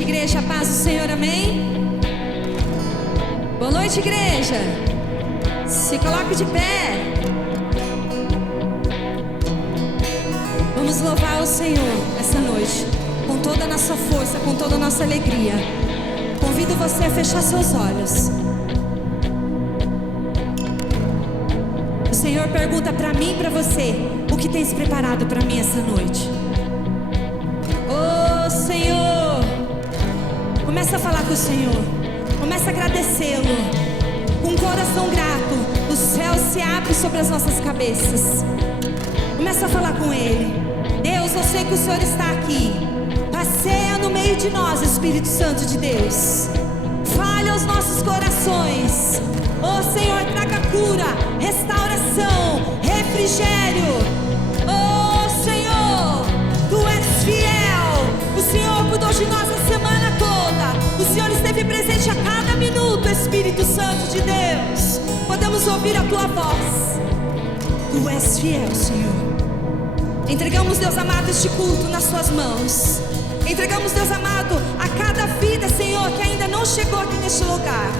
noite, igreja, paz do Senhor, amém? Boa noite, igreja. Se coloque de pé. Vamos louvar o Senhor essa noite, com toda a nossa força, com toda a nossa alegria. Convido você a fechar seus olhos. O Senhor pergunta para mim e para você: o que tens preparado para mim essa noite? Oh Senhor, começa a falar com o Senhor, começa a agradecê-lo. Com um coração grato, o céu se abre sobre as nossas cabeças. Começa a falar com Ele. Deus, eu sei que o Senhor está aqui. Passeia no meio de nós, Espírito Santo de Deus. Fale aos nossos corações. Oh Senhor, traga cura, restauração, refrigério. Oh Senhor, Tu és fiel. O Senhor cuidou de nós a semana toda. O Senhor esteve presente a cada minuto, Espírito Santo de Deus. Podemos ouvir a Tua voz. Tu és fiel, Senhor. Entregamos, Deus amado, este culto nas Suas mãos. Entregamos, Deus amado, a cada vida, Senhor, que ainda não chegou aqui neste lugar.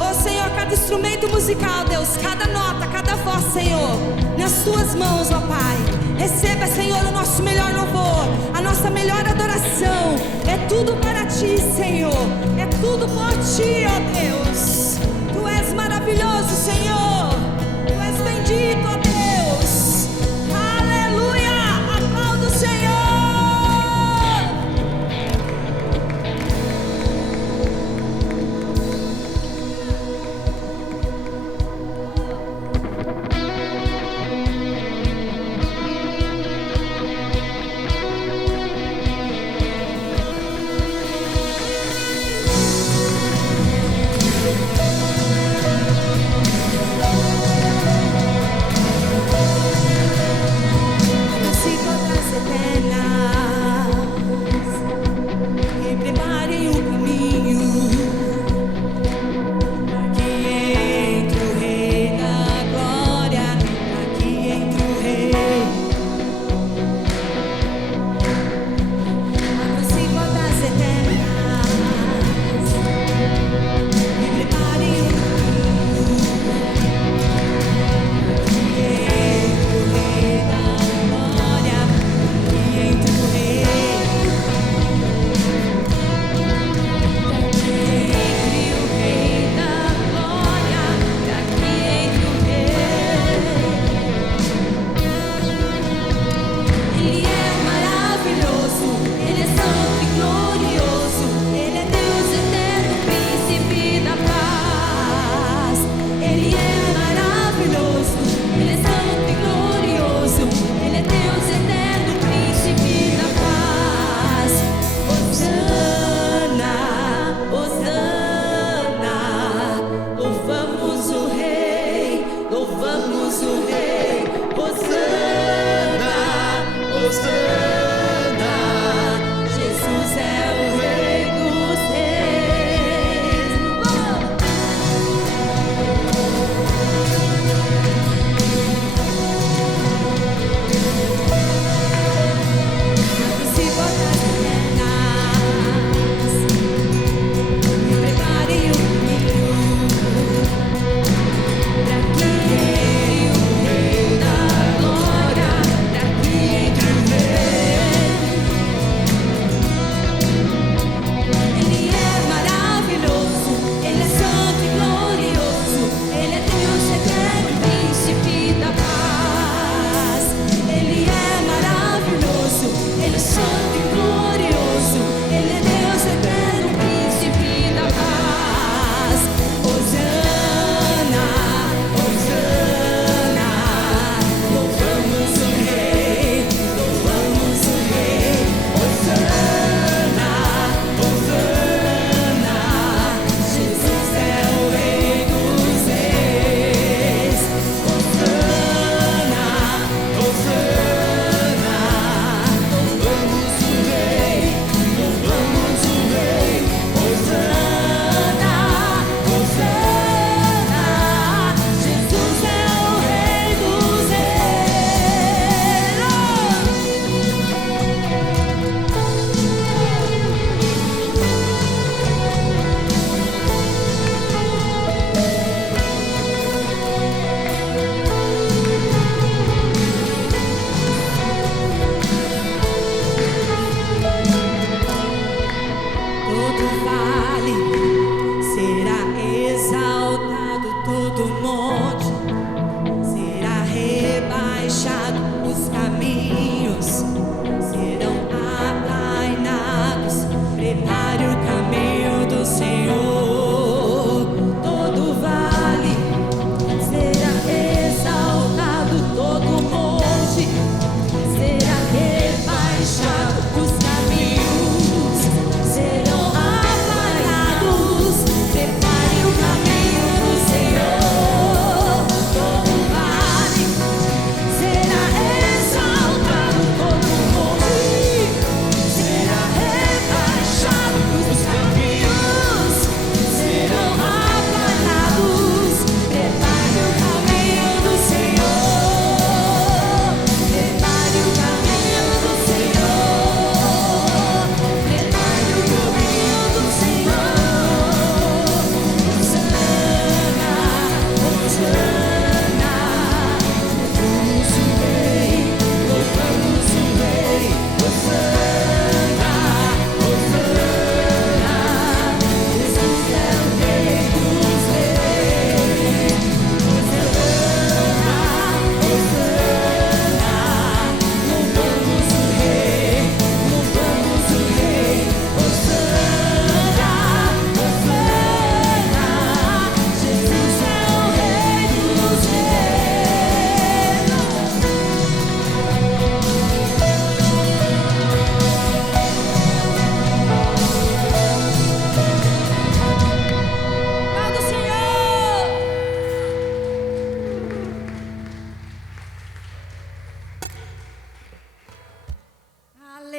Oh Senhor, cada instrumento musical, Deus, cada nota, cada voz, Senhor, nas Tuas mãos, ó Pai. Receba, Senhor, o nosso melhor louvor, a nossa melhor adoração. É tudo para Ti, Senhor. É tudo por Ti, ó Deus. Tu és maravilhoso, Senhor. Tu és bendito, ó Deus. Aleluia! Aplauda o Senhor.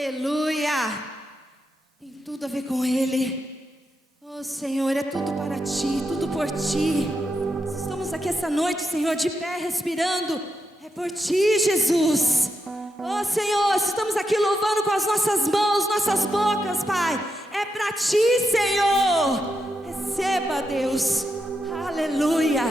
Aleluia. Tem tudo a ver com Ele. Oh, Senhor, é tudo para Ti, tudo por Ti. Se estamos aqui essa noite, Senhor, de pé, respirando, é por Ti, Jesus. Oh, Senhor, se estamos aqui louvando com as nossas mãos, nossas bocas, Pai, é para Ti, Senhor. Receba, Deus. Aleluia.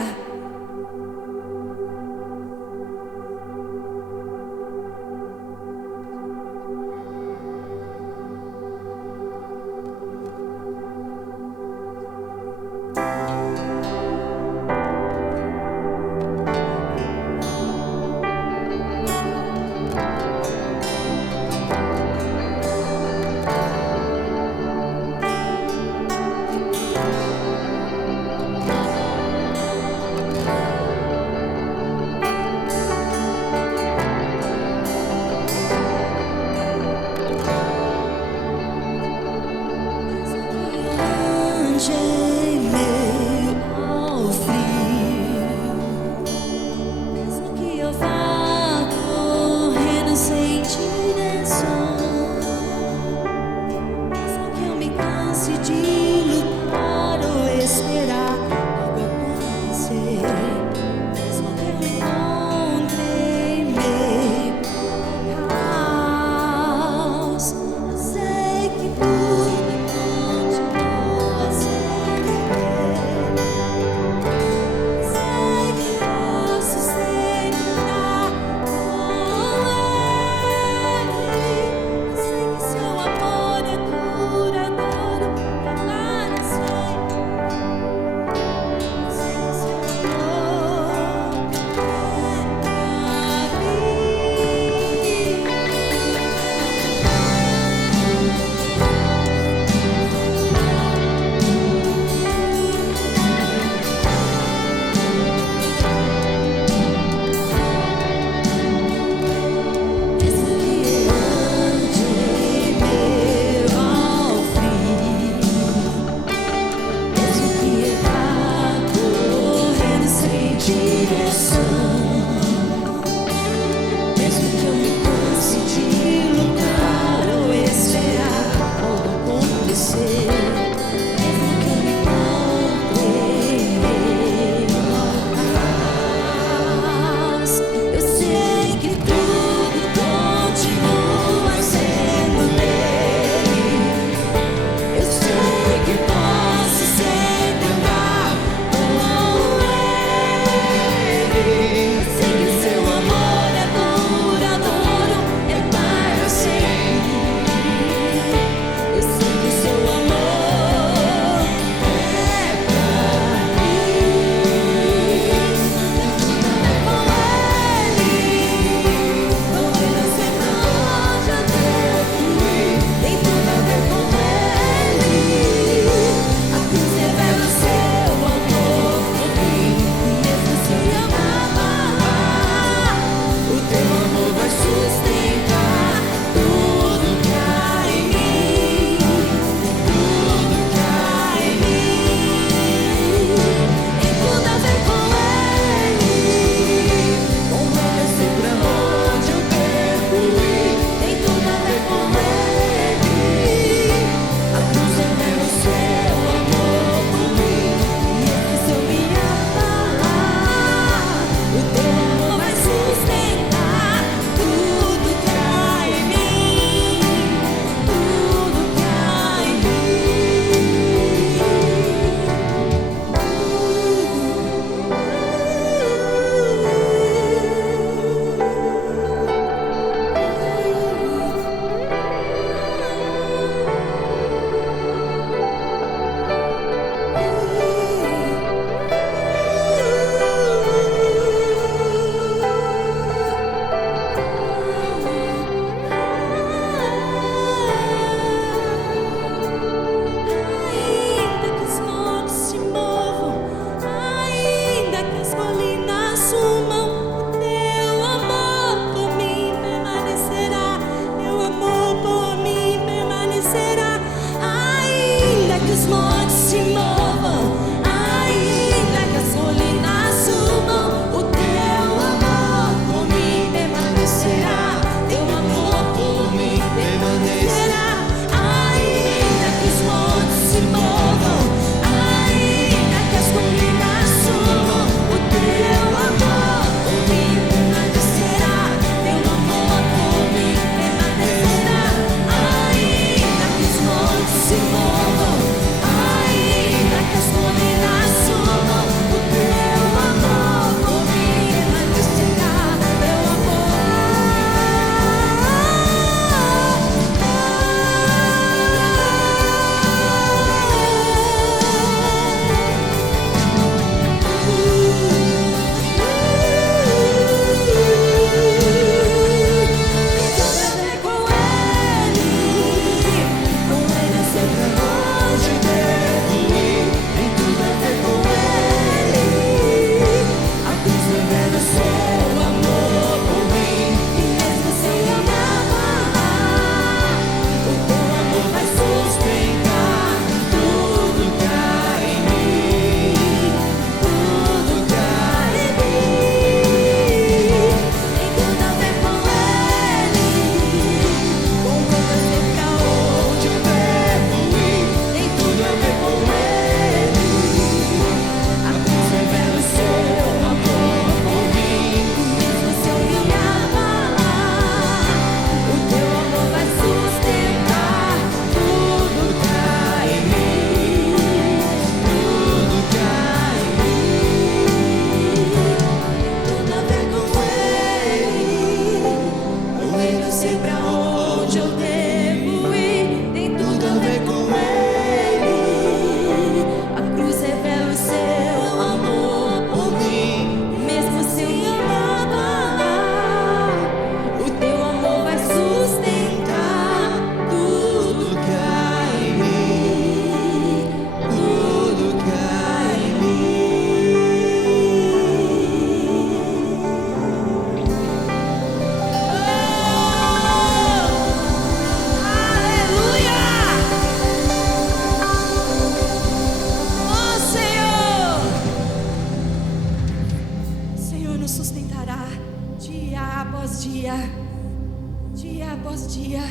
dia.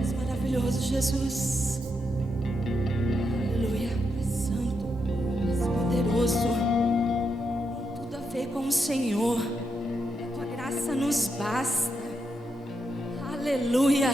És maravilhoso, Jesus. Aleluia. Tu és santo, tu és poderoso. Tem tudo a ver com o Senhor. A tua graça nos basta. Aleluia.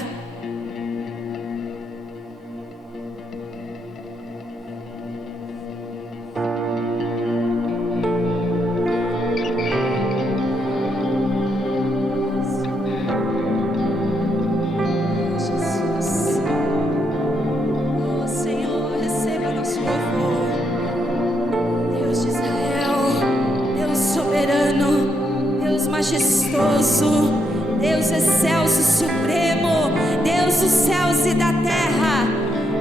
Majestoso, Deus excelso, supremo, Deus dos céus e da terra,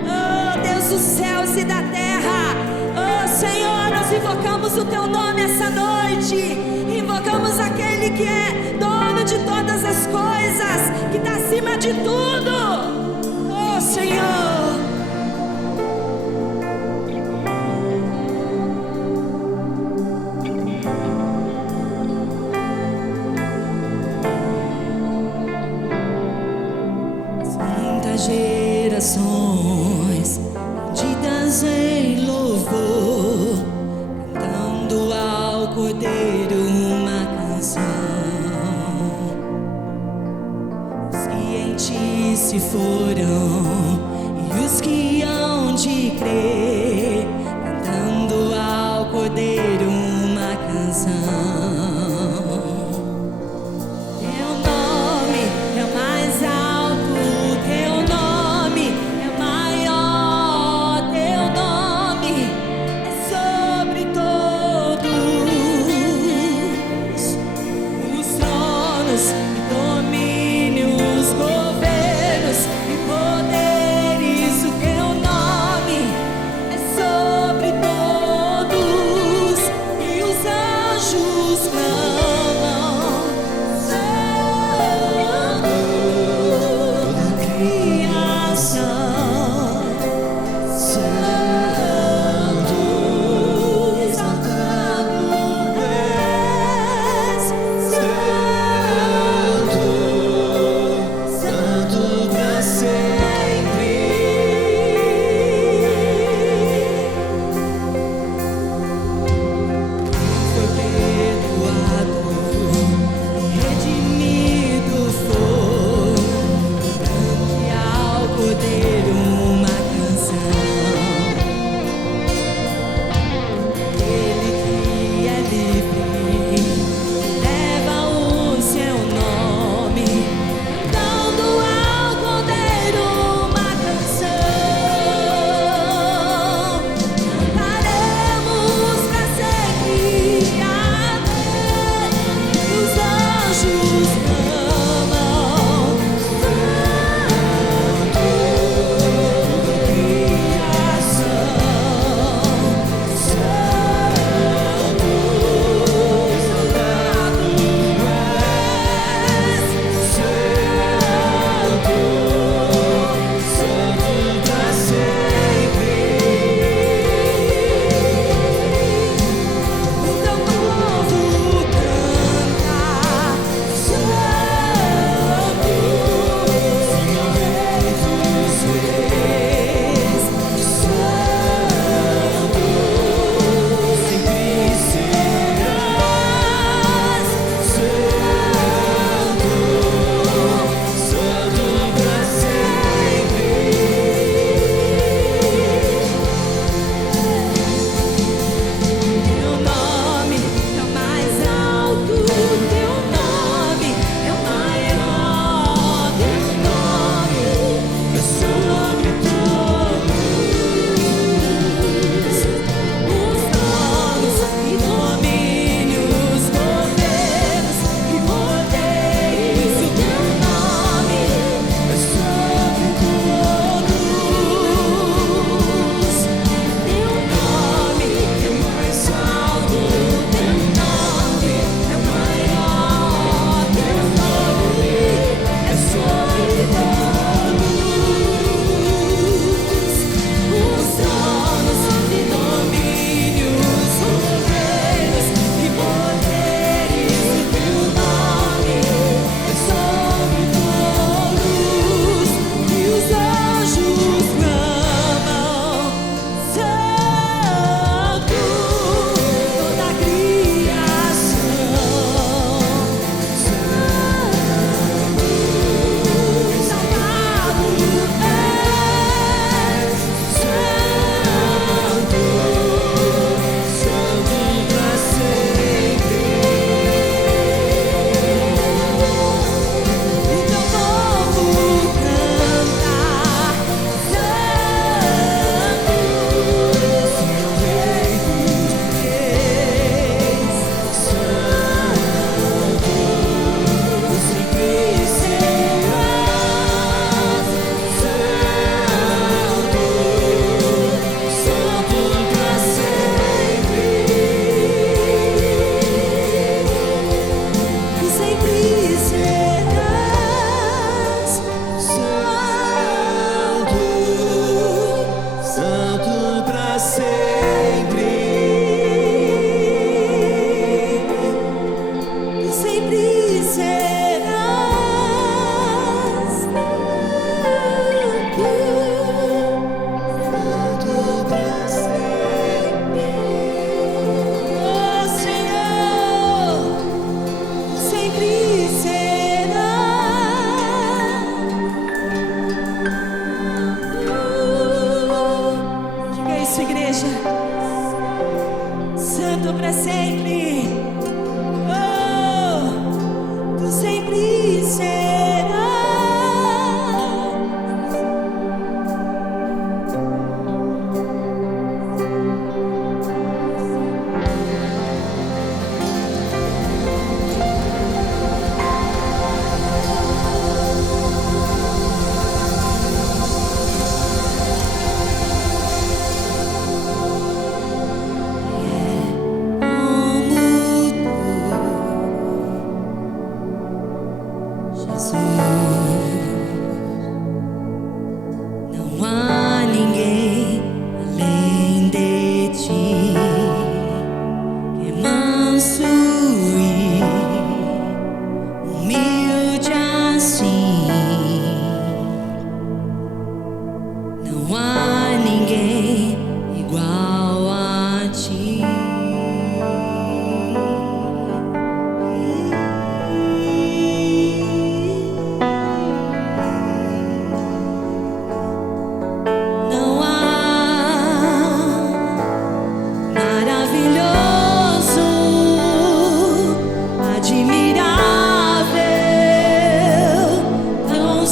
oh Deus dos céus e da terra, oh Senhor, nós invocamos o Teu nome essa noite, invocamos aquele que é dono de todas as coisas, que está acima de tudo, oh Senhor. Gerações rendidas em louvor, cantando ao Cordeiro uma canção. Os que em Ti se foram e os que hão de crer, cantando ao Cordeiro uma canção.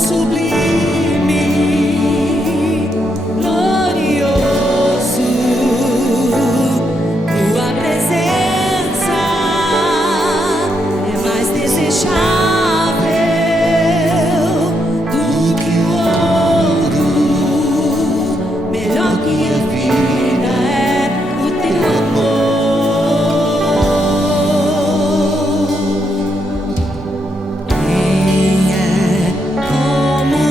sublime, glorioso, tua presença é mais desejável do que o ouro, melhor que a vida é o teu amor. Quem é como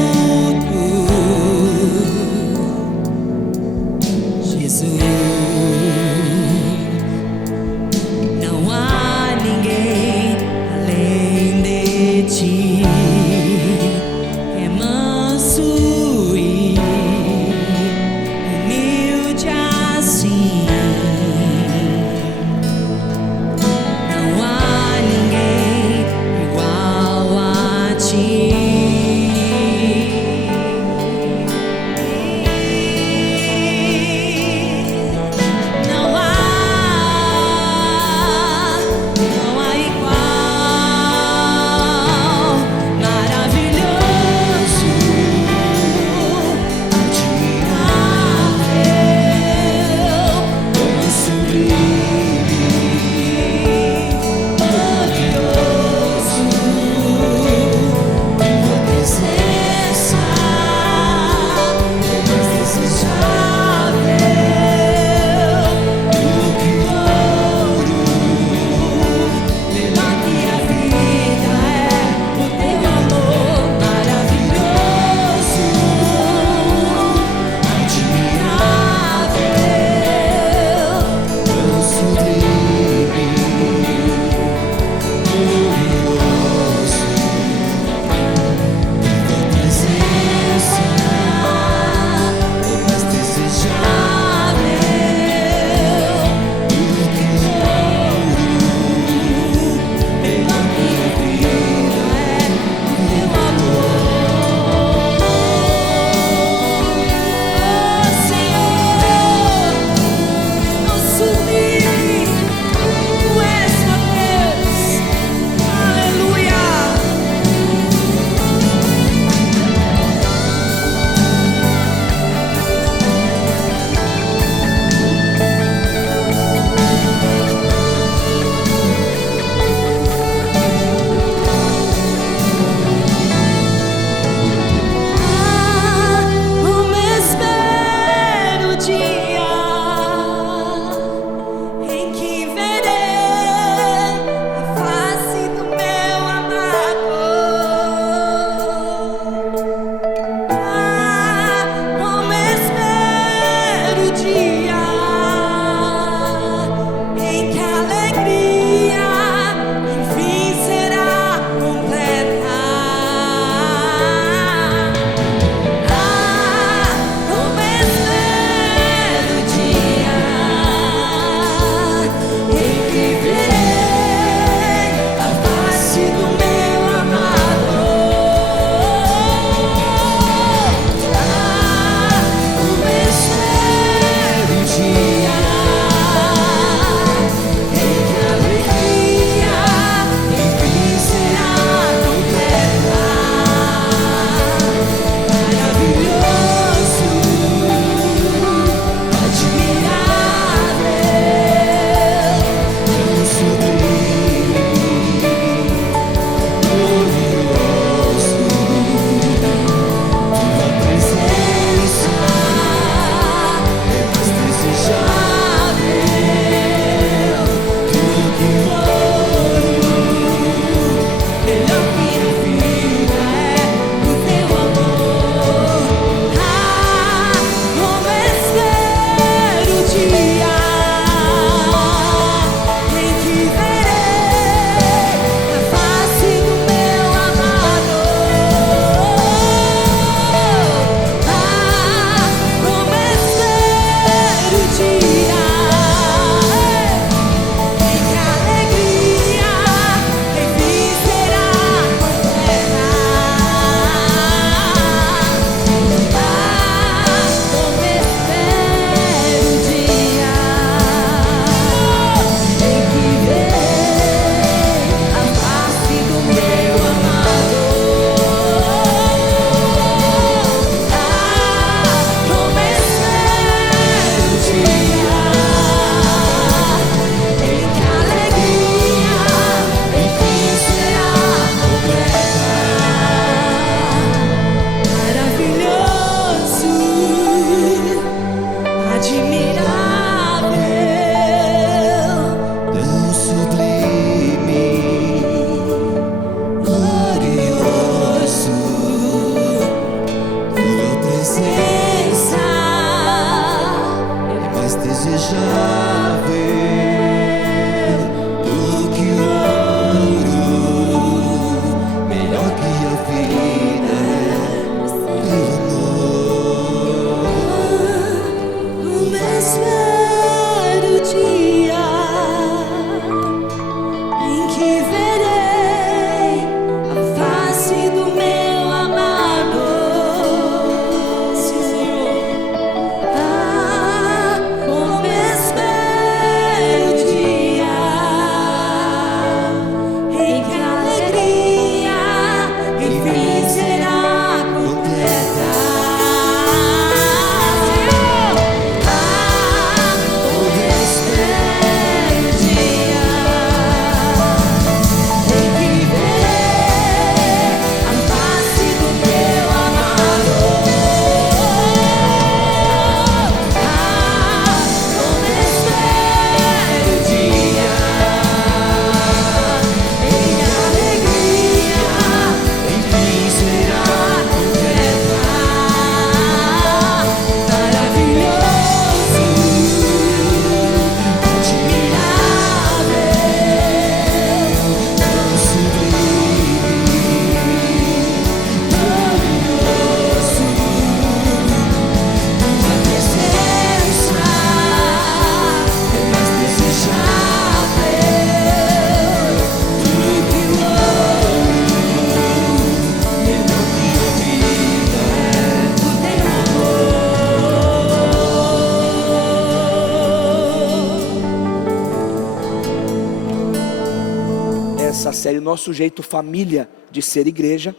série Nosso Jeito Família de Ser Igreja.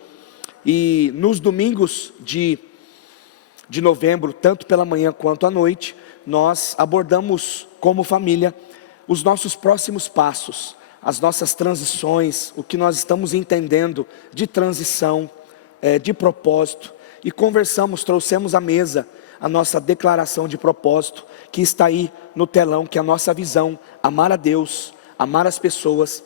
E nos domingos de novembro, tanto pela manhã quanto à noite, nós abordamos como família os nossos próximos passos, as nossas transições, o que nós estamos entendendo de transição, de propósito, e trouxemos à mesa a nossa declaração de propósito, que está aí no telão, que é a nossa visão: amar a Deus, amar as pessoas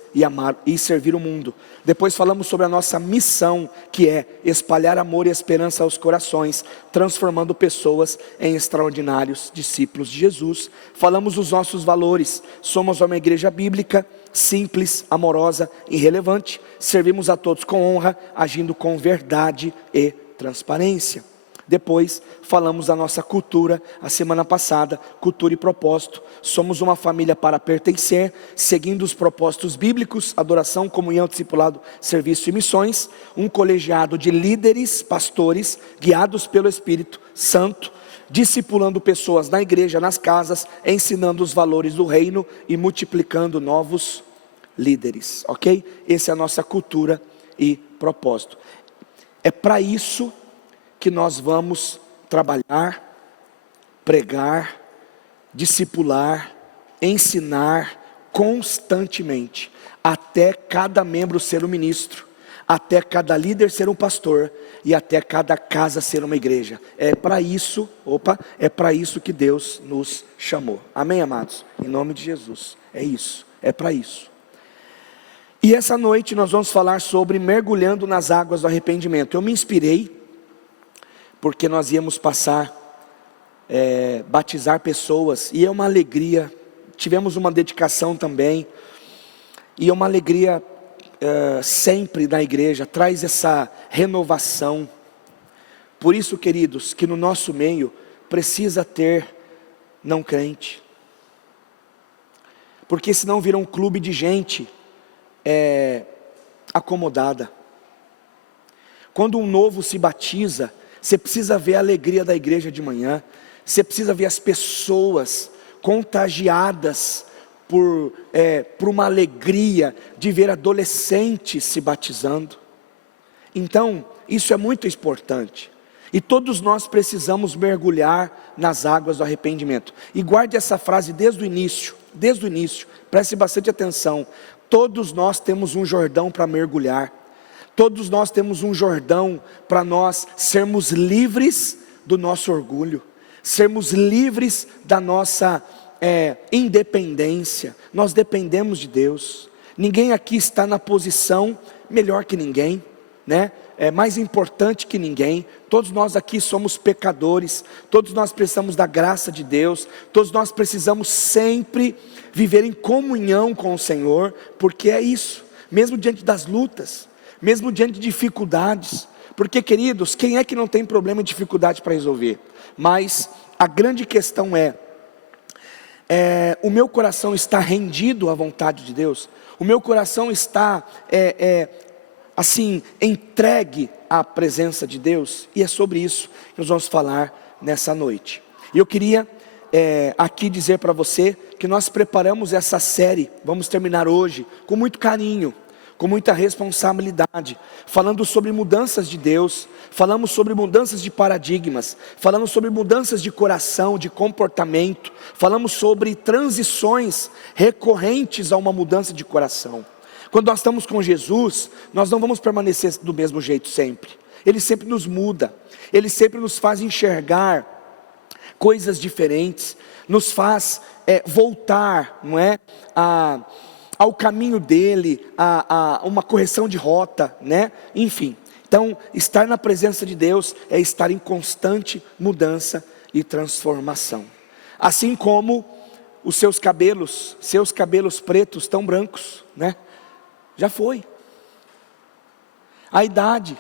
e servir o mundo. Depois falamos sobre a nossa missão, que é espalhar amor e esperança aos corações, transformando pessoas em extraordinários discípulos de Jesus. Falamos dos nossos valores: somos uma igreja bíblica, simples, amorosa e relevante. Servimos a todos com honra, agindo com verdade e transparência. Depois falamos da nossa cultura, a semana passada, cultura e propósito. Somos uma família para pertencer, seguindo os propósitos bíblicos: adoração, comunhão, discipulado, serviço e missões. Um colegiado de líderes, pastores, guiados pelo Espírito Santo, discipulando pessoas na igreja, nas casas, ensinando os valores do reino e multiplicando novos líderes, ok? Essa é a nossa cultura e propósito. É para isso que nós vamos trabalhar, pregar, discipular, ensinar constantemente, até cada membro ser um ministro, até cada líder ser um pastor e até cada casa ser uma igreja. É para isso que Deus nos chamou. Amém, amados? Em nome de Jesus. É isso, é para isso. E essa noite nós vamos falar sobre mergulhando nas águas do arrependimento. Eu me inspirei porque nós íamos batizar pessoas, e é uma alegria. Tivemos uma dedicação também, e é uma alegria sempre na igreja, traz essa renovação. Por isso, queridos, que no nosso meio precisa ter não crente, porque senão vira um clube de gente acomodada. Quando um novo se batiza, você precisa ver a alegria da igreja de manhã, você precisa ver as pessoas contagiadas por uma alegria de ver adolescentes se batizando. Então, isso é muito importante, e todos nós precisamos mergulhar nas águas do arrependimento. E guarde essa frase desde o início, preste bastante atenção: todos nós temos um Jordão para mergulhar. Todos nós temos um Jordão para nós sermos livres do nosso orgulho, sermos livres da nossa independência. Nós dependemos de Deus. Ninguém aqui está na posição melhor que ninguém, né? É mais importante que ninguém. Todos nós aqui somos pecadores, todos nós precisamos da graça de Deus, todos nós precisamos sempre viver em comunhão com o Senhor, porque é isso, mesmo diante das lutas, mesmo diante de dificuldades. Porque, queridos, quem é que não tem problema e dificuldade para resolver? Mas a grande questão o meu coração está rendido à vontade de Deus? O meu coração está assim, entregue à presença de Deus? E é sobre isso que nós vamos falar nessa noite. E eu queria aqui dizer para você que nós preparamos essa série, vamos terminar hoje com muito carinho, com muita responsabilidade, falando sobre mudanças de Deus. Falamos sobre mudanças de paradigmas, falamos sobre mudanças de coração, de comportamento, falamos sobre transições recorrentes a uma mudança de coração. Quando nós estamos com Jesus, nós não vamos permanecer do mesmo jeito sempre. Ele sempre nos muda, Ele sempre nos faz enxergar coisas diferentes, nos faz voltar, não é, ao caminho dele, a uma correção de rota, né? Enfim, então estar na presença de Deus é estar em constante mudança e transformação. Assim como os seus cabelos pretos tão brancos, né? Já foi. A idade,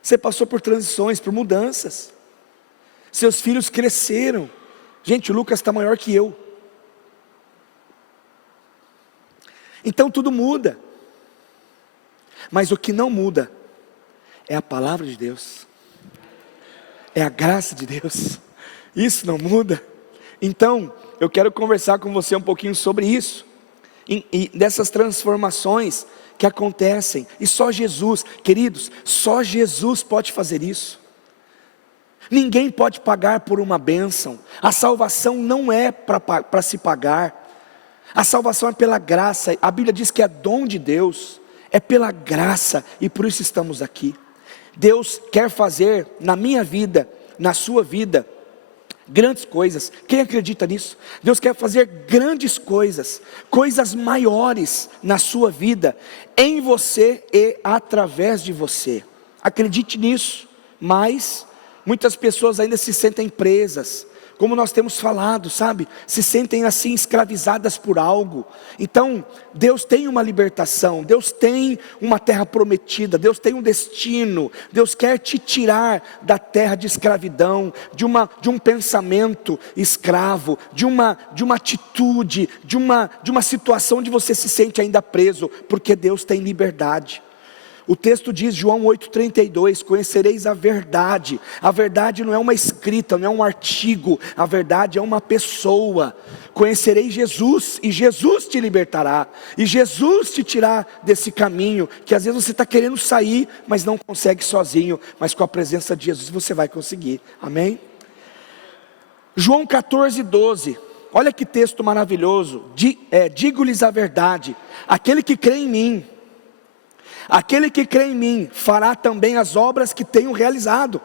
você passou por transições, por mudanças. Seus filhos cresceram. Gente, o Lucas está maior que eu. Então tudo muda, mas o que não muda é a palavra de Deus, é a graça de Deus. Isso não muda. Então eu quero conversar com você um pouquinho sobre isso, e dessas transformações que acontecem, e só Jesus, queridos, só Jesus pode fazer isso. Ninguém pode pagar por uma bênção. A salvação não é para se pagar. A salvação é pela graça. A Bíblia diz que é dom de Deus, é pela graça, e por isso estamos aqui. Deus quer fazer na minha vida, na sua vida, grandes coisas. Quem acredita nisso? Deus quer fazer grandes coisas, coisas maiores na sua vida, em você e através de você. Acredite nisso. Mas muitas pessoas ainda se sentem presas, como nós temos falado, sabe? Se sentem assim escravizadas por algo. Então, Deus tem uma libertação, Deus tem uma terra prometida, Deus tem um destino. Deus quer te tirar da terra de escravidão, de um pensamento escravo, de uma atitude, de uma situação onde você se sente ainda preso, porque Deus tem liberdade. O texto diz, João 8,32, conhecereis a verdade. A verdade não é uma escrita, não é um artigo, a verdade é uma pessoa. Conhecereis Jesus, e Jesus te libertará, e Jesus te tirar desse caminho, que às vezes você está querendo sair, mas não consegue sozinho, mas com a presença de Jesus você vai conseguir, amém? João 14,12, olha que texto maravilhoso, digo-lhes a verdade, aquele que crê em mim, fará também as obras que tenho realizado.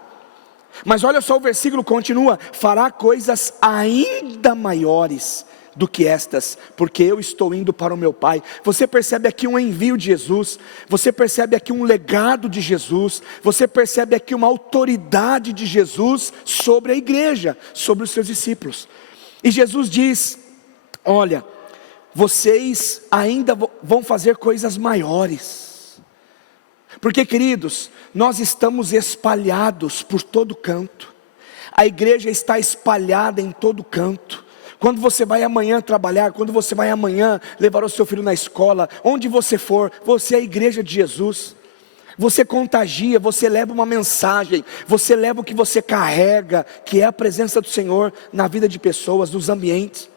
Mas olha só, o versículo continua, fará coisas ainda maiores do que estas, porque eu estou indo para o meu Pai. Você percebe aqui um envio de Jesus, você percebe aqui um legado de Jesus, você percebe aqui uma autoridade de Jesus sobre a igreja, sobre os seus discípulos. E Jesus diz, olha, vocês ainda vão fazer coisas maiores. Porque, queridos, nós estamos espalhados por todo canto. A igreja está espalhada em todo canto. Quando você vai amanhã trabalhar, quando você vai amanhã levar o seu filho na escola, onde você for, você é a igreja de Jesus. Você contagia, você leva uma mensagem, você leva o que você carrega, que é a presença do Senhor na vida de pessoas, nos ambientes.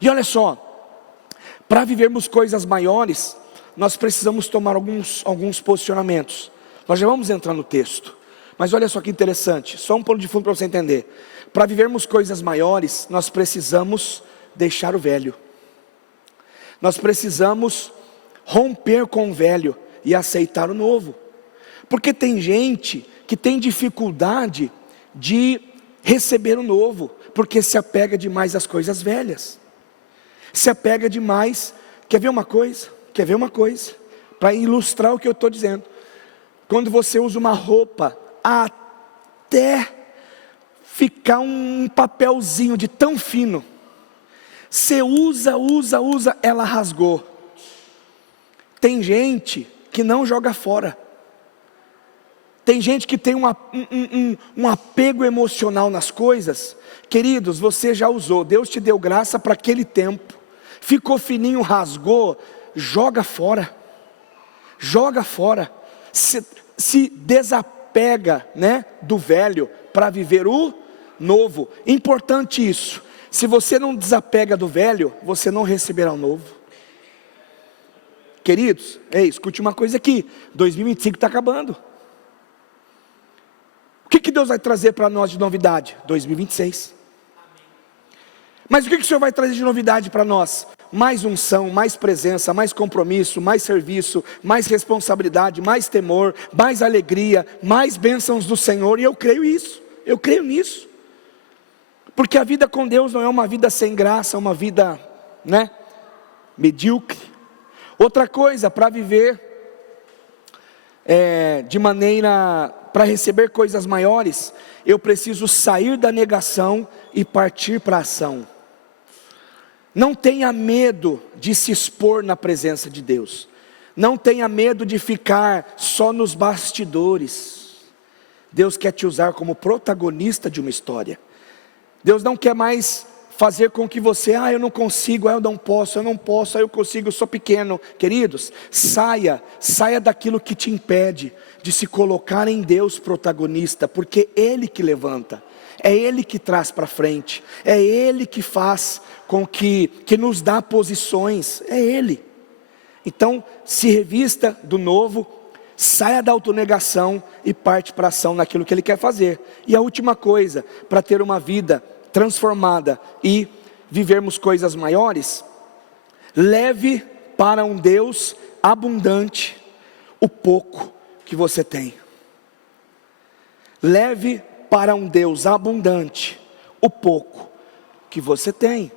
E olha só, para vivermos coisas maiores, nós precisamos tomar alguns posicionamentos. Nós já vamos entrar no texto, mas olha só que interessante, só um pano de fundo para você entender. Para vivermos coisas maiores, nós precisamos deixar o velho. Nós precisamos romper com o velho e aceitar o novo. Porque tem gente que tem dificuldade de receber o novo, porque se apega demais às coisas velhas. Se apega demais, quer ver uma coisa? Para ilustrar o que eu estou dizendo. Quando você usa uma roupa, até ficar um papelzinho de tão fino, você usa, ela rasgou. Tem gente que não joga fora. Tem gente que tem um apego emocional nas coisas. Queridos, você já usou, Deus te deu graça para aquele tempo. Ficou fininho, rasgou, joga fora, se desapega, do velho, para viver o novo. Importante isso, se você não desapega do velho, você não receberá o novo. Queridos, escute uma coisa aqui, 2025 está acabando. O que Deus vai trazer para nós de novidade? 2026. Mas o que o Senhor vai trazer de novidade para nós? Mais unção, mais presença, mais compromisso, mais serviço, mais responsabilidade, mais temor, mais alegria, mais bênçãos do Senhor. E eu creio nisso. Porque a vida com Deus não é uma vida sem graça, é uma vida, medíocre. Outra coisa, para viver para receber coisas maiores, eu preciso sair da negação e partir para a ação. Não tenha medo de se expor na presença de Deus. Não tenha medo de ficar só nos bastidores. Deus quer te usar como protagonista de uma história. Deus não quer mais fazer com que você, eu não consigo, eu não posso, eu consigo, eu sou pequeno. Queridos, saia daquilo que te impede de se colocar em Deus protagonista, porque Ele que levanta. É Ele que traz para frente, é Ele que faz com que nos dá posições, é Ele. Então, se revista do novo, saia da autonegação e parte para a ação naquilo que Ele quer fazer. E a última coisa, para ter uma vida transformada e vivermos coisas maiores, leve para um Deus abundante o pouco que você tem. Leve para um Deus abundante o pouco que você tem.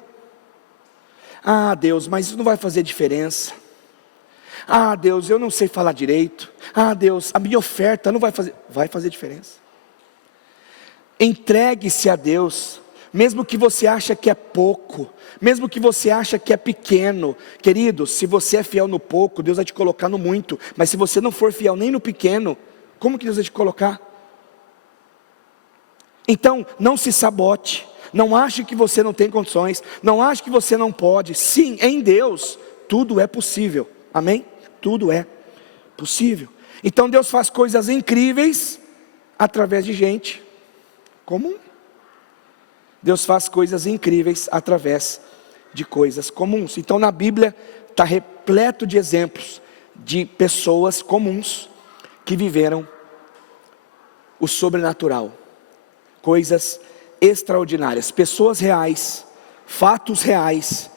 Ah, Deus, mas isso não vai fazer diferença. Ah, Deus, eu não sei falar direito. Ah, Deus, a minha oferta não vai fazer. Vai fazer diferença. Entregue-se a Deus, mesmo que você acha que é pouco, mesmo que você acha que é pequeno. Querido, se você é fiel no pouco, Deus vai te colocar no muito. Mas se você não for fiel nem no pequeno, como que Deus vai te colocar? Então, não se sabote. Não ache que você não tem condições. Não ache que você não pode. Sim, em Deus, tudo é possível. Amém? Tudo é possível. Então Deus faz coisas incríveis através de gente comum. Deus faz coisas incríveis através de coisas comuns. Então na Bíblia está repleto de exemplos de pessoas comuns que viveram o sobrenatural, coisas extraordinárias, pessoas reais, fatos reais,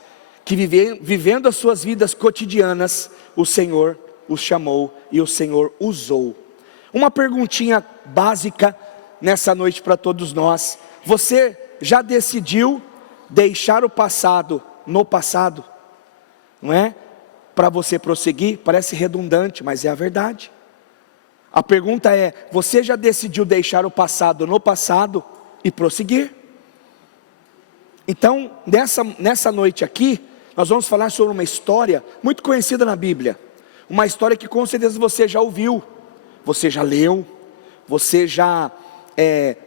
que vivendo as suas vidas cotidianas, o Senhor os chamou e o Senhor usou. Uma perguntinha básica nessa noite para todos nós: você já decidiu deixar o passado no passado? Não é? Para você prosseguir? Parece redundante, mas é a verdade. A pergunta é: você já decidiu deixar o passado no passado e prosseguir? Então, nessa noite aqui, nós vamos falar sobre uma história muito conhecida na Bíblia. Uma história que com certeza você já ouviu, você já leu, você já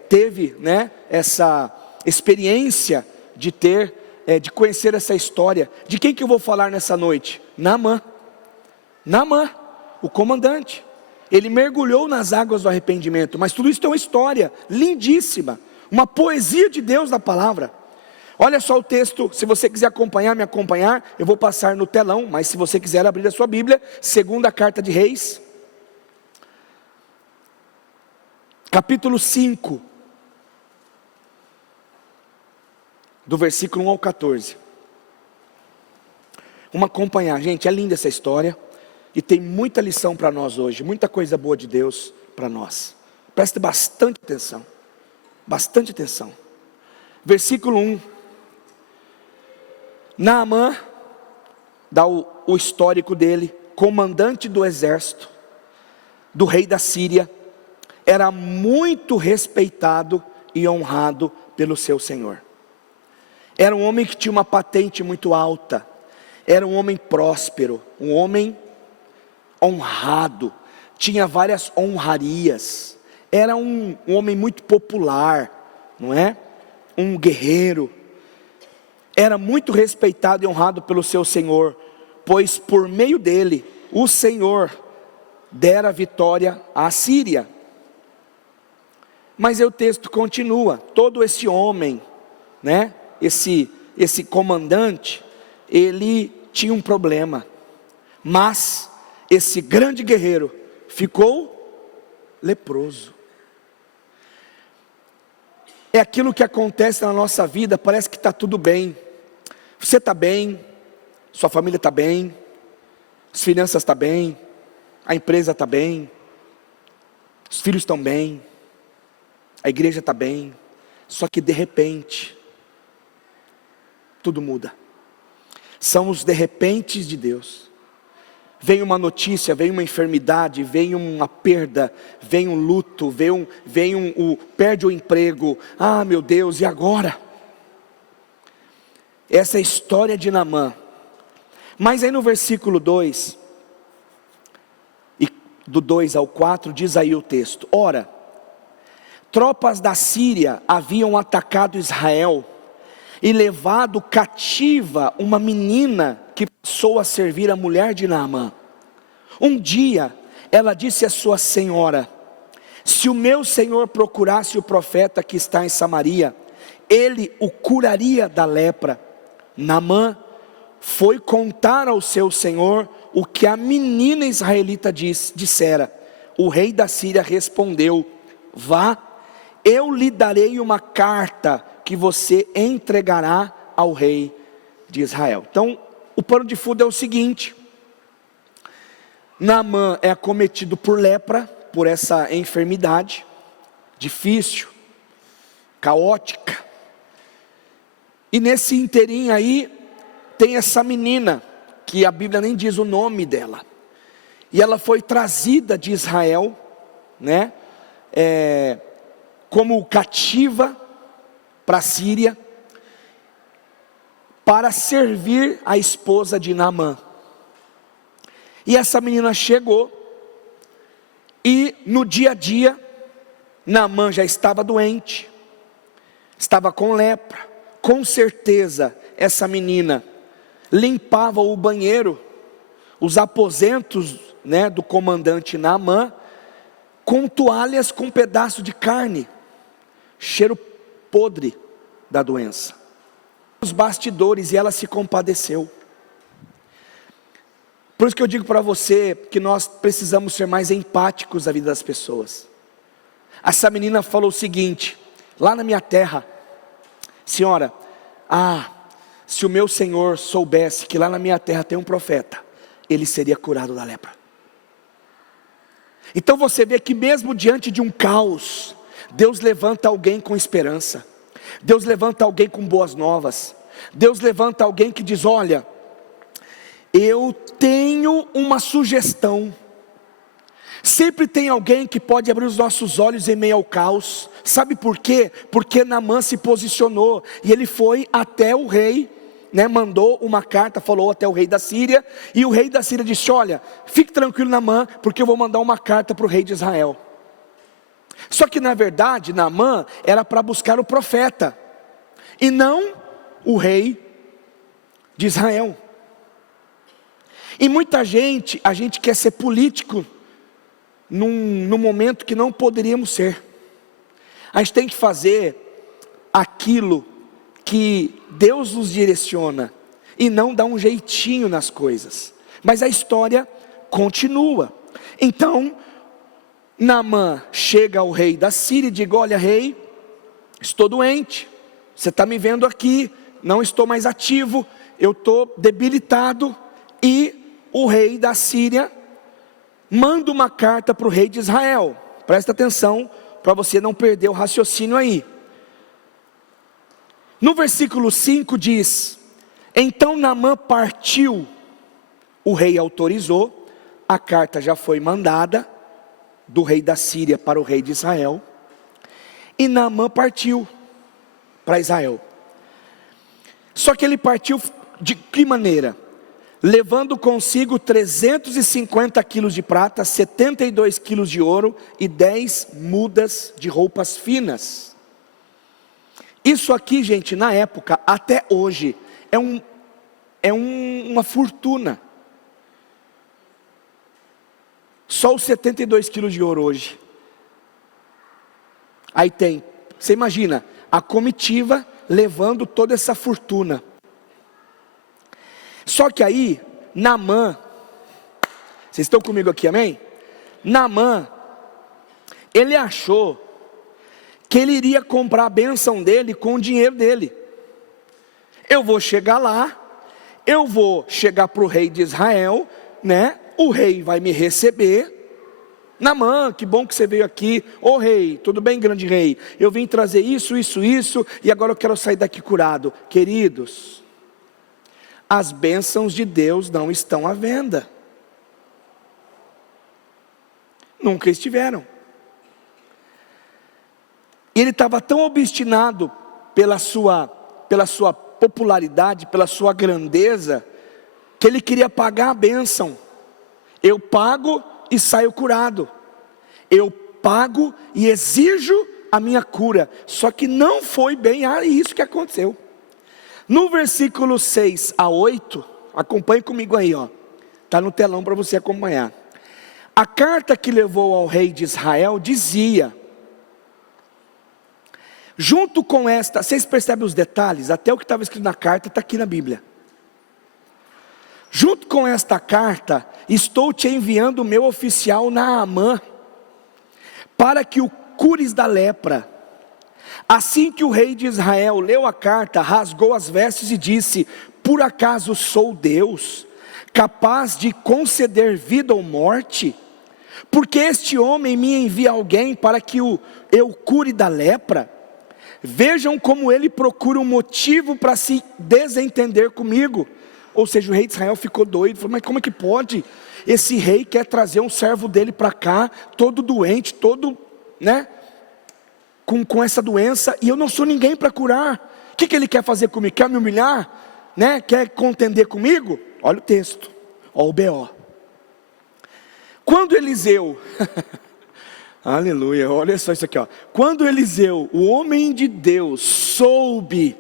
teve, né, essa experiência de de conhecer essa história. De quem que eu vou falar nessa noite? Naamã. Naamã, o comandante. Ele mergulhou nas águas do arrependimento, mas tudo isso é uma história lindíssima, uma poesia de Deus na palavra. Olha só o texto, se você quiser me acompanhar, eu vou passar no telão, mas se você quiser abrir a sua Bíblia, segunda carta de Reis, capítulo 5, do versículo 1 ao 14. Vamos acompanhar, gente, é linda essa história, e tem muita lição para nós hoje, muita coisa boa de Deus para nós. Preste bastante atenção, bastante atenção. Versículo 1. Naamã, dá o histórico dele, comandante do exército, do rei da Síria, era muito respeitado e honrado pelo seu senhor. Era um homem que tinha uma patente muito alta, era um homem próspero, um homem honrado, tinha várias honrarias, era um homem muito popular, não é? Um guerreiro. Era muito respeitado e honrado pelo seu senhor, pois por meio dele, o Senhor dera vitória à Síria. Mas o texto continua, todo esse homem, né, esse comandante, ele tinha um problema, mas esse grande guerreiro ficou leproso. É aquilo que acontece na nossa vida, parece que está tudo bem. Você está bem, sua família está bem, as finanças estão bem, a empresa está bem, os filhos estão bem, a igreja está bem, só que de repente, tudo muda. São os de repentes de Deus. Vem uma notícia, vem uma enfermidade, vem uma perda, vem um luto, perde o emprego. Ah, meu Deus, e agora? Essa é a história de Naamã. Mas aí no versículo 2, e do 2 ao 4, diz aí o texto: ora, tropas da Síria haviam atacado Israel e levado cativa uma menina que passou a servir a mulher de Naamã. Um dia ela disse à sua senhora: se o meu senhor procurasse o profeta que está em Samaria, ele o curaria da lepra. Naamã foi contar ao seu senhor o que a menina israelita dissera. O rei da Síria respondeu: vá, eu lhe darei uma carta que você entregará ao rei de Israel. Então, o pano de fundo é o seguinte: Naamã é acometido por lepra, por essa enfermidade difícil, caótica. E nesse inteirinho aí, tem essa menina, que a Bíblia nem diz o nome dela. E ela foi trazida de Israel, né, como cativa para a Síria, para servir a esposa de Naamã. E essa menina chegou, e no dia a dia, Naamã já estava doente, estava com lepra. Com certeza, essa menina limpava o banheiro, os aposentos, né, do comandante Naamã, com toalhas com pedaço de carne, cheiro podre da doença. Os bastidores, e ela se compadeceu. Por isso que eu digo para você que nós precisamos ser mais empáticos à vida das pessoas. Essa menina falou o seguinte: lá na minha terra, senhora, se o meu senhor soubesse que lá na minha terra tem um profeta, ele seria curado da lepra. Então você vê que mesmo diante de um caos, Deus levanta alguém com esperança. Deus levanta alguém com boas novas. Deus levanta alguém que diz: olha, eu tenho uma sugestão. Sempre tem alguém que pode abrir os nossos olhos em meio ao caos. Sabe por quê? Porque Naamã se posicionou, e ele foi até o rei, né, mandou uma carta, falou até o rei da Síria, e o rei da Síria disse: olha, fique tranquilo, Naamã, porque eu vou mandar uma carta para o rei de Israel. Só que na verdade, Naamã era para buscar o profeta, e não o rei de Israel. E muita gente, a gente quer ser político num momento que não poderíamos ser. A gente tem que fazer aquilo que Deus nos direciona, e não dar um jeitinho nas coisas. Mas a história continua. Então, Naamã chega ao rei da Síria e diz: olha, rei, estou doente, você está me vendo aqui, não estou mais ativo, eu estou debilitado. E o rei da Síria manda uma carta para o rei de Israel. Presta atenção para você não perder o raciocínio aí. No versículo 5 diz: então Naamã partiu. O rei autorizou, a carta já foi mandada do rei da Síria para o rei de Israel, e Naamã partiu para Israel. Só que ele partiu de que maneira? Levando consigo 350 quilos de prata, 72 quilos de ouro e 10 mudas de roupas finas. Isso aqui, gente, na época, até hoje, uma fortuna. Só os 72 quilos de ouro hoje. Aí tem, você imagina, a comitiva levando toda essa fortuna. Só que aí, Naamã, vocês estão comigo aqui, amém? Naamã, ele achou que ele iria comprar a bênção dele com o dinheiro dele. Eu vou chegar lá, eu vou chegar para o rei de Israel, né? O rei vai me receber. Naamã, que bom que você veio aqui. Ô rei, tudo bem, grande rei? Eu vim trazer isso, e agora eu quero sair daqui curado. Queridos, as bênçãos de Deus não estão à venda. Nunca estiveram. Ele estava tão obstinado pela sua popularidade, pela sua grandeza, que ele queria pagar a bênção. Eu pago e saio curado. Eu pago e exijo a minha cura. Só que não foi bem isso que aconteceu. No versículo 6 a 8, acompanhe comigo aí, está no telão para você acompanhar. A carta que levou ao rei de Israel dizia, junto com esta, vocês percebem os detalhes? Até o que estava escrito na carta está aqui na Bíblia. junto com esta carta, estou te enviando o meu oficial Naamã, para que o cures da lepra. Assim que o rei de Israel leu a carta, rasgou as vestes e disse: por acaso sou Deus, capaz de conceder vida ou morte? Porque este homem me envia alguém para que eu cure da lepra? Vejam como ele procura um motivo para se desentender comigo. Ou seja, o rei de Israel ficou doido, falou: mas como é que pode? Esse rei quer trazer um servo dele para cá, todo doente, todo, né, com essa doença, e eu não sou ninguém para curar. O que ele quer fazer comigo? Quer me humilhar? Né? Quer contender comigo? Olha o texto, olha o B.O. Quando Eliseu, aleluia, olha só isso aqui, ó. Quando Eliseu, o homem de Deus, soube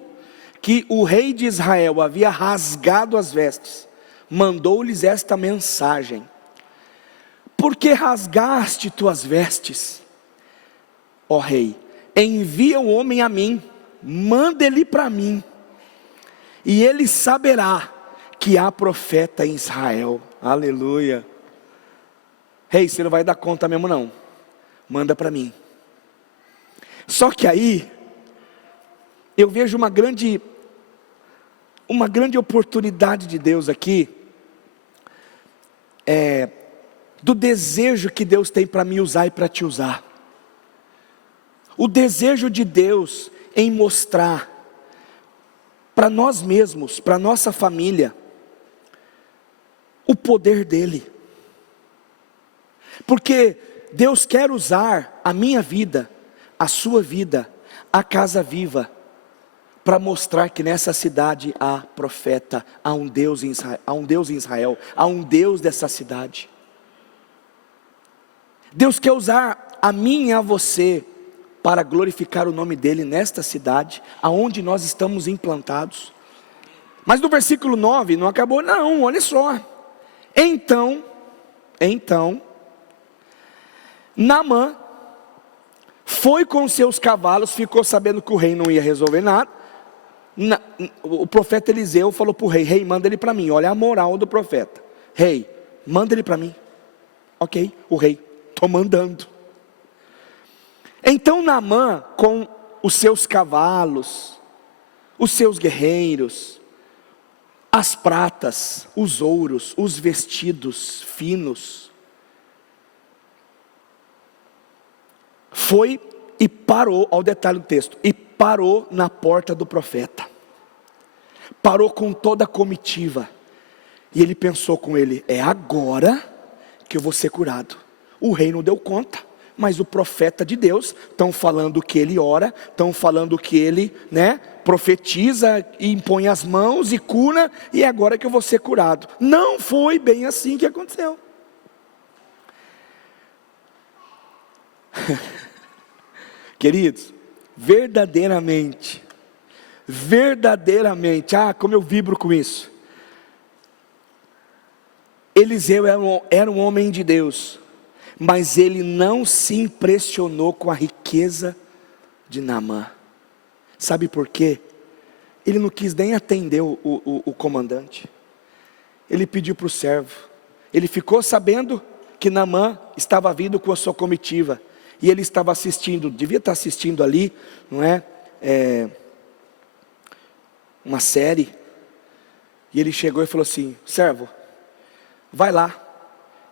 que o rei de Israel havia rasgado as vestes, mandou-lhes esta mensagem: por que rasgaste tuas vestes, ó rei? Envia o homem a mim, manda ele para mim, e ele saberá que há profeta em Israel. Aleluia. Rei, você não vai dar conta mesmo não, manda para mim. Só que aí eu vejo uma grande oportunidade de Deus aqui, do desejo que Deus tem para me usar e para te usar. O desejo de Deus em mostrar para nós mesmos, para nossa família, o poder dEle. Porque Deus quer usar a minha vida, a sua vida, a Casa Viva, para mostrar que nessa cidade há profeta, há um Deus em Israel, há um Deus dessa cidade. Deus quer usar a mim e a você para glorificar o nome dEle nesta cidade, aonde nós estamos implantados. Mas no versículo 9 não acabou não, olha só. Então, Naamã foi com seus cavalos, ficou sabendo que o rei não ia resolver nada. O profeta Eliseu falou para o rei: rei, manda ele para mim. Olha a moral do profeta: rei, manda ele para mim. Ok, o rei: estou mandando. Então Naamã, com os seus cavalos, os seus guerreiros, as pratas, os ouros, os vestidos finos, foi e parou, olha o detalhe do texto, e parou na porta do profeta, parou com toda a comitiva, e ele pensou com ele: é agora que eu vou ser curado. O rei não deu conta, mas o profeta de Deus, estão falando que ele ora, estão falando que ele, né, profetiza e impõe as mãos e cura, e é agora que eu vou ser curado. Não foi bem assim que aconteceu. Queridos, verdadeiramente, como eu vibro com isso. Eliseu era um homem de Deus, mas ele não se impressionou com a riqueza de Naamã. Sabe por quê? Ele não quis nem atender o comandante. Ele pediu para o servo. Ele ficou sabendo que Naamã estava vindo com a sua comitiva, e ele estava assistindo, devia estar assistindo ali, não é? Uma série. E ele chegou e falou assim: servo, vai lá,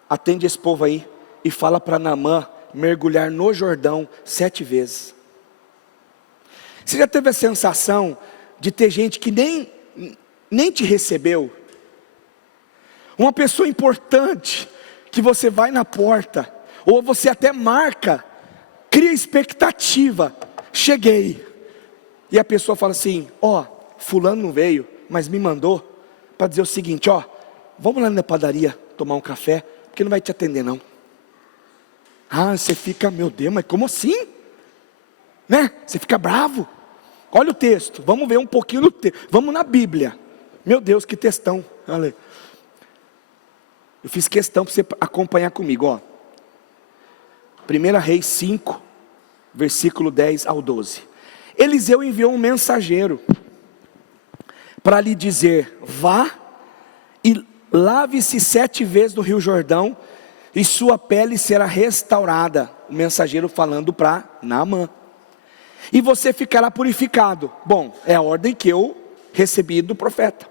atende esse povo aí, e fala para Naamã mergulhar no Jordão 7 vezes. Você já teve a sensação de ter gente que nem te recebeu? Uma pessoa importante, que você vai na porta, ou você até marca, cria expectativa, cheguei, e a pessoa fala assim: ó, fulano não veio, mas me mandou para dizer o seguinte: ó, vamos lá na padaria tomar um café, porque não vai te atender não. Ah, você fica: meu Deus, mas como assim? Né? Você fica bravo. Olha o texto, vamos ver um pouquinho do texto, vamos na Bíblia. Meu Deus, que textão. Olha, eu fiz questão para você acompanhar comigo, ó. 1 Reis 5, versículo 10 ao 12. Eliseu enviou um mensageiro para lhe dizer: lave-se 7 vezes no rio Jordão, e sua pele será restaurada. O mensageiro falando para Naamã. E você ficará purificado. Bom, é a ordem que eu recebi do profeta.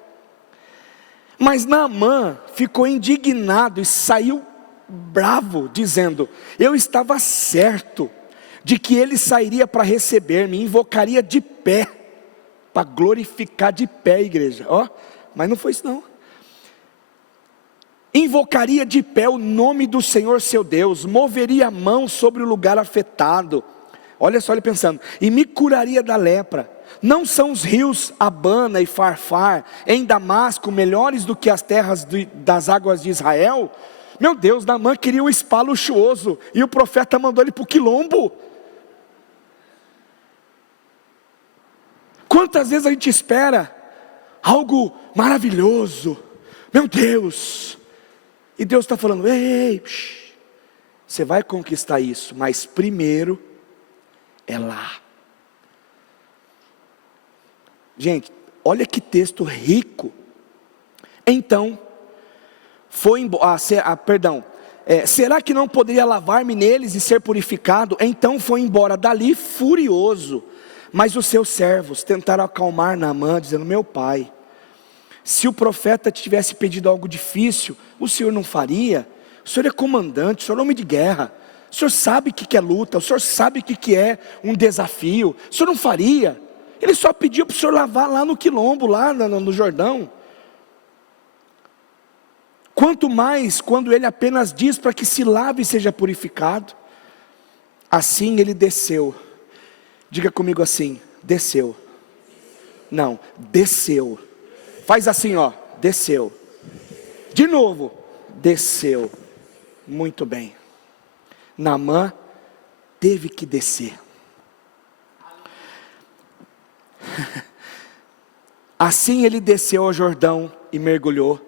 Mas Naamã ficou indignado e saiu bravo, dizendo: eu estava certo de que ele sairia para receber-me, invocaria de pé, para glorificar de pé a igreja. Ó, mas não foi isso não. Invocaria de pé o nome do Senhor seu Deus, moveria a mão sobre o lugar afetado. Olha só ele pensando: e me curaria da lepra. Não são os rios Abana e Farfar em Damasco melhores do que as terras das águas de Israel? Meu Deus, Naamã queria um spa luxuoso, e o profeta mandou ele para o quilombo. Quantas vezes a gente espera algo maravilhoso, meu Deus, e Deus está falando: ei, você vai conquistar isso, mas primeiro é lá. Gente, olha que texto rico. Então, será que não poderia lavar-me neles e ser purificado? Então foi embora dali furioso. Mas os seus servos tentaram acalmar Naamã, dizendo: meu pai, se o profeta te tivesse pedido algo difícil, o senhor não faria? O senhor é comandante, o senhor é homem de guerra, o senhor sabe o que é luta, o senhor sabe o que é um desafio, o senhor não faria? Ele só pediu para o senhor lavar lá no quilombo, lá no Jordão. Quanto mais quando ele apenas diz para que se lave e seja purificado. Assim ele desceu. Diga comigo assim: desceu. Não, desceu. Faz assim, ó, desceu. De novo, desceu. Muito bem. Naamã teve que descer. Assim ele desceu ao Jordão e mergulhou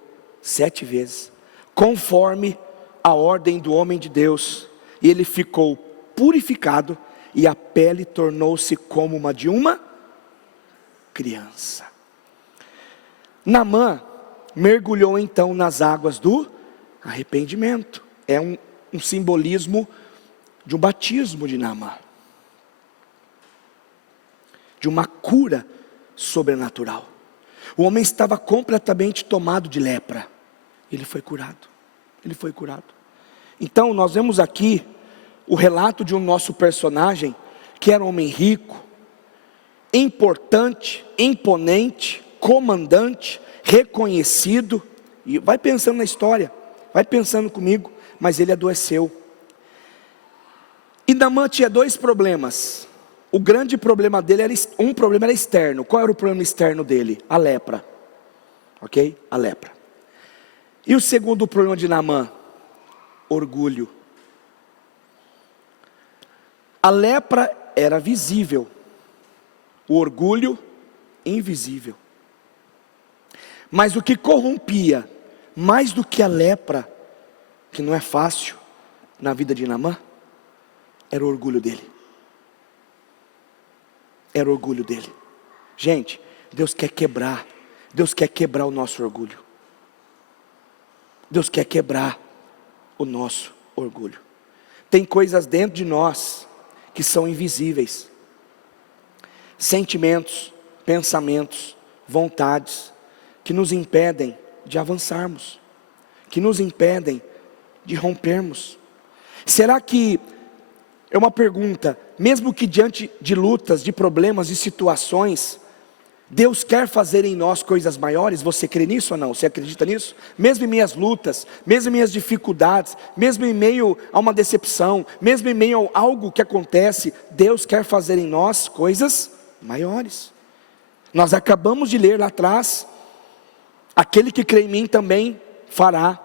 7 vezes, conforme a ordem do homem de Deus, e ele ficou purificado, e a pele tornou-se como uma de uma criança. Naamã mergulhou então nas águas do arrependimento. É um simbolismo de um batismo de Naamã, de uma cura sobrenatural. O homem estava completamente tomado de lepra. Ele foi curado. Ele foi curado. Então nós vemos aqui o relato de um nosso personagem, que era um homem rico, importante, imponente, comandante, reconhecido. E vai pensando na história, vai pensando comigo. Mas ele adoeceu. E Naamã tinha 2 problemas. O grande problema dele era, um problema era externo. Qual era o problema externo dele? A lepra. Ok? A lepra. E o segundo problema de Naamã? Orgulho. A lepra era visível. O orgulho, invisível. Mas o que corrompia, mais do que a lepra, que não é fácil na vida de Naamã, era o orgulho dele. Era o orgulho dele. Gente, Deus quer quebrar o nosso orgulho. Deus quer quebrar o nosso orgulho. Tem coisas dentro de nós que são invisíveis. Sentimentos, pensamentos, vontades, que nos impedem de avançarmos, que nos impedem de rompermos. Será que, é uma pergunta, mesmo que diante de lutas, de problemas e situações, Deus quer fazer em nós coisas maiores? Você crê nisso ou não? Você acredita nisso? Mesmo em meias lutas, mesmo em meias dificuldades, mesmo em meio a uma decepção, mesmo em meio a algo que acontece, Deus quer fazer em nós coisas maiores. Nós acabamos de ler lá atrás: aquele que crê em mim também fará.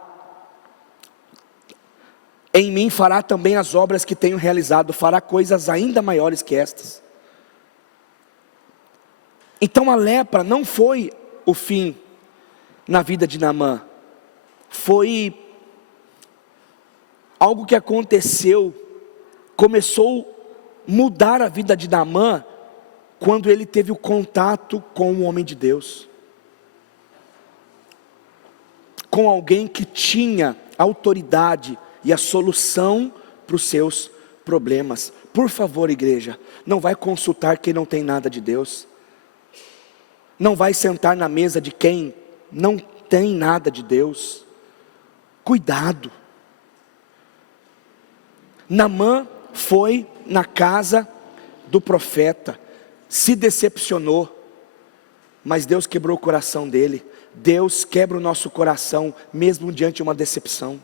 Em mim fará também as obras que tenho realizado, fará coisas ainda maiores que estas. Então a lepra não foi o fim na vida de Naamã. Foi algo que aconteceu, começou a mudar a vida de Naamã, quando ele teve o contato com o homem de Deus. com alguém que tinha autoridade e a solução para os seus problemas. Por favor, igreja, não vai consultar quem não tem nada de Deus. Não vai sentar na mesa de quem não tem nada de Deus. Cuidado. Naamã foi na casa do profeta, se decepcionou, mas Deus quebrou o coração dele. Deus quebra o nosso coração, mesmo diante de uma decepção.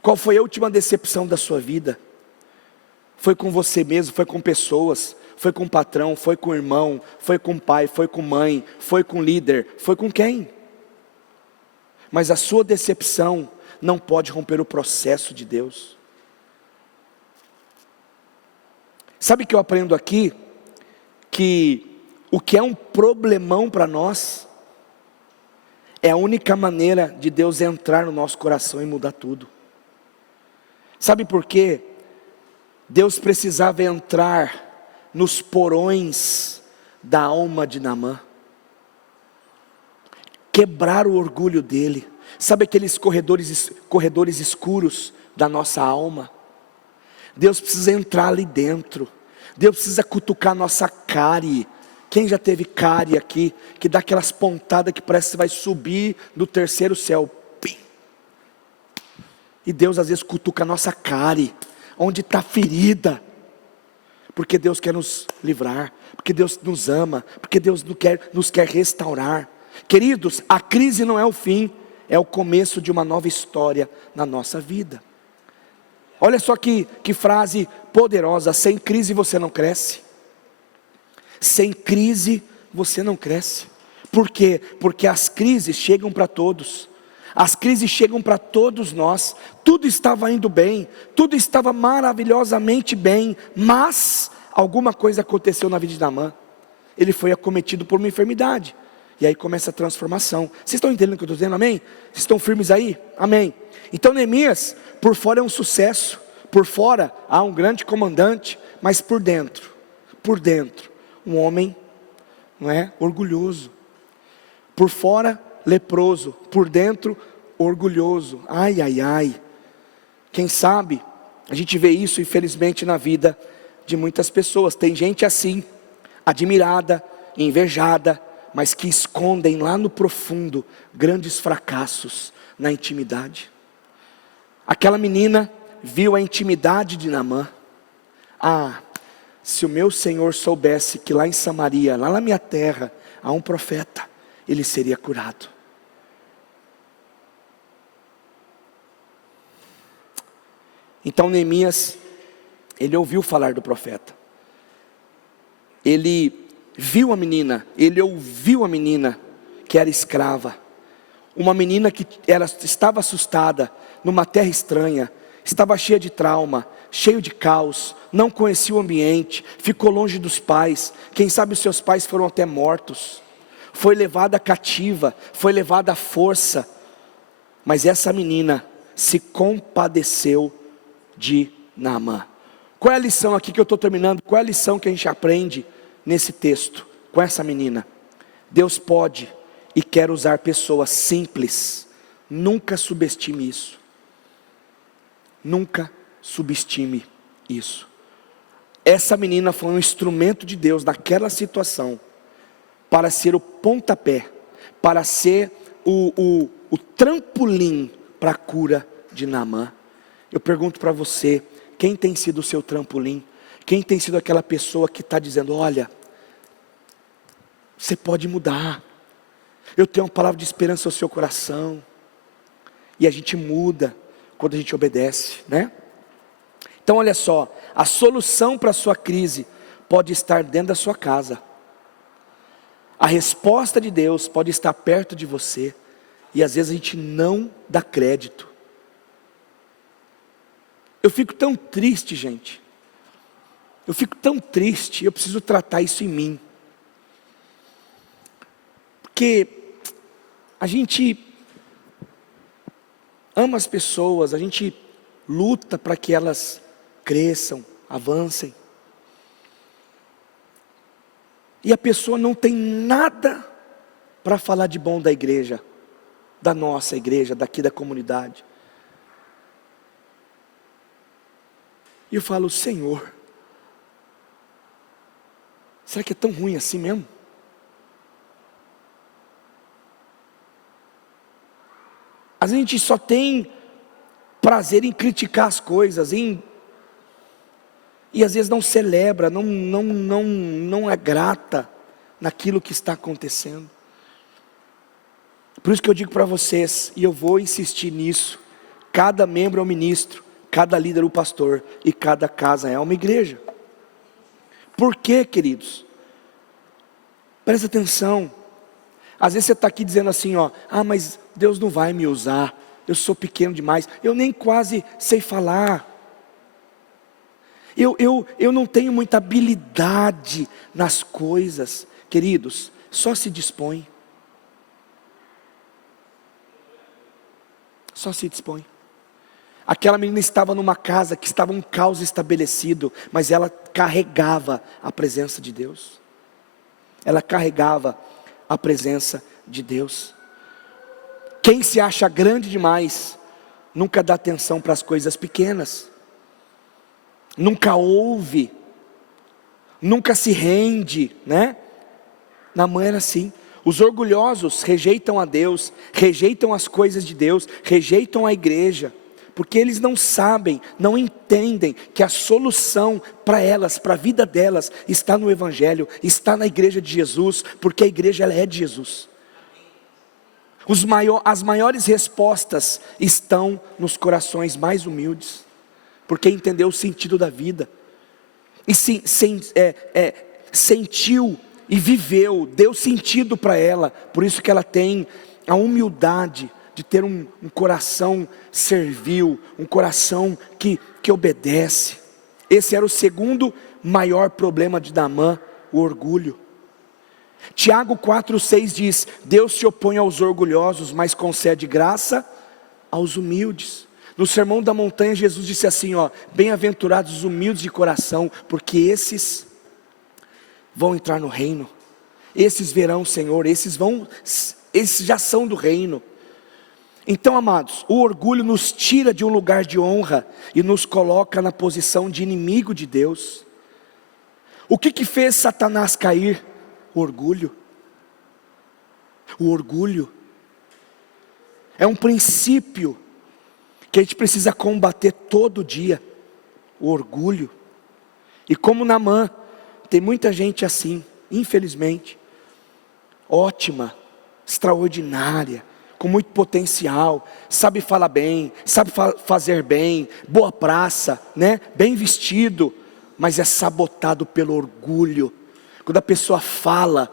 Qual foi a última decepção da sua vida? Foi com você mesmo, foi com pessoas, foi com o patrão, foi com o irmão, foi com o pai, foi com mãe, foi com o líder, foi com quem? Mas a sua decepção não pode romper o processo de Deus. Sabe o que eu aprendo aqui? Que o que é um problemão para nós, é a única maneira de Deus entrar no nosso coração e mudar tudo. Sabe por quê? Deus precisava entrar nos porões da alma de Naamã, quebrar o orgulho dele. Sabe aqueles corredores escuros da nossa alma? Deus precisa entrar ali dentro. Deus precisa cutucar a nossa cárie. Quem já teve cárie aqui, que dá aquelas pontadas que parece que vai subir do terceiro céu? Pim. E Deus às vezes cutuca a nossa cárie, onde está ferida, porque Deus quer nos livrar, porque Deus nos ama, porque Deus nos quer restaurar. Queridos, a crise não é o fim, é o começo de uma nova história na nossa vida. Olha só que frase poderosa: sem crise você não cresce. Sem crise você não cresce. Por quê? Porque as crises chegam para todos. As crises chegam para todos nós. Tudo estava indo bem, tudo estava maravilhosamente bem, mas alguma coisa aconteceu na vida de Naamã. Ele foi acometido por uma enfermidade. E aí começa a transformação. Vocês estão entendendo o que eu estou dizendo? Amém? Vocês estão firmes aí? Amém. Então Neemias, por fora é um sucesso. Por fora há um grande comandante, mas por dentro, um homem, não é, orgulhoso. Por fora leproso, por dentro orgulhoso. Ai, ai, ai. Quem sabe a gente vê isso infelizmente na vida de muitas pessoas. Tem gente assim, admirada, invejada, mas que escondem lá no profundo grandes fracassos na intimidade. Aquela menina viu a intimidade de Naamã. Ah, se o meu Senhor soubesse que lá em Samaria, lá na minha terra, há um profeta, ele seria curado. Então Neemias, ele ouviu falar do profeta. Ele viu a menina, ele ouviu a menina que era escrava. Uma menina que estava assustada, numa terra estranha, estava cheia de trauma, cheio de caos, não conhecia o ambiente, ficou longe dos pais. Quem sabe os seus pais foram até mortos. Foi levada cativa, foi levada à força. Mas essa menina se compadeceu de Naamã. Qual é a lição aqui que eu estou terminando? Qual é a lição que a gente aprende nesse texto com essa menina? Deus pode e quer usar pessoas simples. Nunca subestime isso. Nunca subestime isso. Essa menina foi um instrumento de Deus naquela situação, para ser o pontapé, para ser o trampolim para a cura de Naamã. Eu pergunto para você, quem tem sido o seu trampolim? Quem tem sido aquela pessoa que está dizendo: olha, você pode mudar, eu tenho uma palavra de esperança ao seu coração. E a gente muda quando a gente obedece, né? Então olha só, a solução para a sua crise pode estar dentro da sua casa. A resposta de Deus pode estar perto de você. E às vezes a gente não dá crédito. Eu fico tão triste, gente. Eu fico tão triste, eu preciso tratar isso em mim. Porque a gente ama as pessoas, a gente luta para que elas cresçam, avancem. E a pessoa não tem nada para falar de bom da igreja, da nossa igreja, daqui da comunidade. E eu falo, Senhor, será que é tão ruim assim mesmo? A gente só tem prazer em criticar as coisas, e às vezes não celebra, não é grata naquilo que está acontecendo. Por isso que eu digo para vocês, e eu vou insistir nisso, cada membro é um ministro, cada líder é um pastor, e cada casa é uma igreja. Por quê, queridos? Presta atenção. Às vezes você está aqui dizendo assim, mas Deus não vai me usar, eu sou pequeno demais, eu nem quase sei falar, eu não tenho muita habilidade nas coisas. Queridos, só se dispõe. Só se dispõe. Aquela menina estava numa casa que estava um caos estabelecido, mas ela carregava a presença de Deus. Ela carregava a presença de Deus. Quem se acha grande demais, nunca dá atenção para as coisas pequenas, nunca ouve, nunca se rende, né? Naamã era assim. Os orgulhosos rejeitam a Deus, rejeitam as coisas de Deus, rejeitam a igreja, porque eles não sabem, não entendem que a solução para elas, para a vida delas, está no Evangelho, está na igreja de Jesus, porque a igreja ela é de Jesus. As maiores respostas estão nos corações mais humildes, porque entendeu o sentido da vida, e sentiu e viveu, deu sentido para ela, por isso que ela tem a humildade de ter um coração servil, um coração que obedece. Esse era o segundo maior problema de Naamã, o orgulho. Tiago 4,6 diz, Deus se opõe aos orgulhosos, mas concede graça aos humildes. No Sermão da Montanha, Jesus disse assim, bem-aventurados os humildes de coração, porque esses vão entrar no reino, esses verão o Senhor, esses já são do reino. Então, amados, o orgulho nos tira de um lugar de honra e nos coloca na posição de inimigo de Deus. O que fez Satanás cair? O orgulho. O orgulho é um princípio que a gente precisa combater todo dia, o orgulho. E como Naamã, tem muita gente assim, infelizmente, ótima, extraordinária, com muito potencial, sabe falar bem, sabe fazer bem, boa praça, né? Bem vestido, mas é sabotado pelo orgulho. Quando a pessoa fala,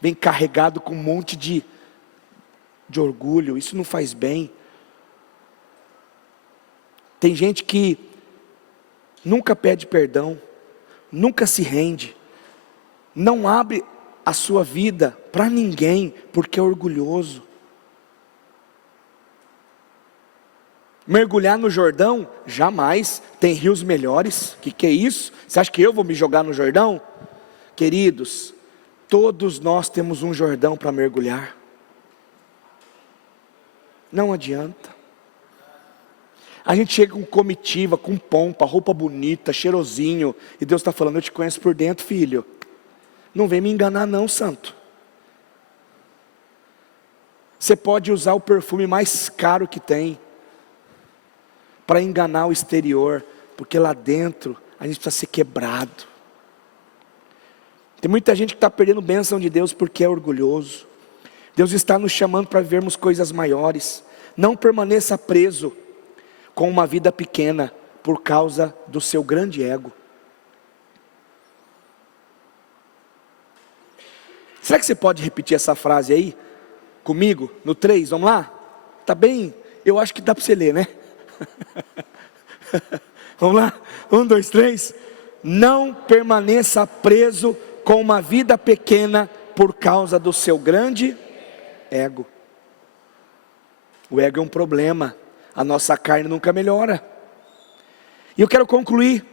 vem carregado com um monte de orgulho, isso não faz bem. Tem gente que nunca pede perdão, nunca se rende, não abre a sua vida para ninguém, porque é orgulhoso. Mergulhar no Jordão? Jamais. Tem rios melhores. Que é isso? Você acha que eu vou me jogar no Jordão? Queridos, todos nós temos um Jordão para mergulhar. Não adianta. A gente chega com comitiva, com pompa, roupa bonita, cheirosinho, e Deus está falando, eu te conheço por dentro, filho. Não vem me enganar não, santo. Você pode usar o perfume mais caro que tem, para enganar o exterior, porque lá dentro, a gente precisa ser quebrado. Tem muita gente que está perdendo bênção de Deus, porque é orgulhoso. Deus está nos chamando para vivermos coisas maiores. Não permaneça preso com uma vida pequena, por causa do seu grande ego. Será que você pode repetir essa frase aí, comigo, no 3, vamos lá? Tá bem? Eu acho que dá para você ler, né? Vamos lá? 1, 2, 3. Não permaneça preso com uma vida pequena, por causa do seu grande ego. O ego é um problema. A nossa carne nunca melhora. E eu quero concluir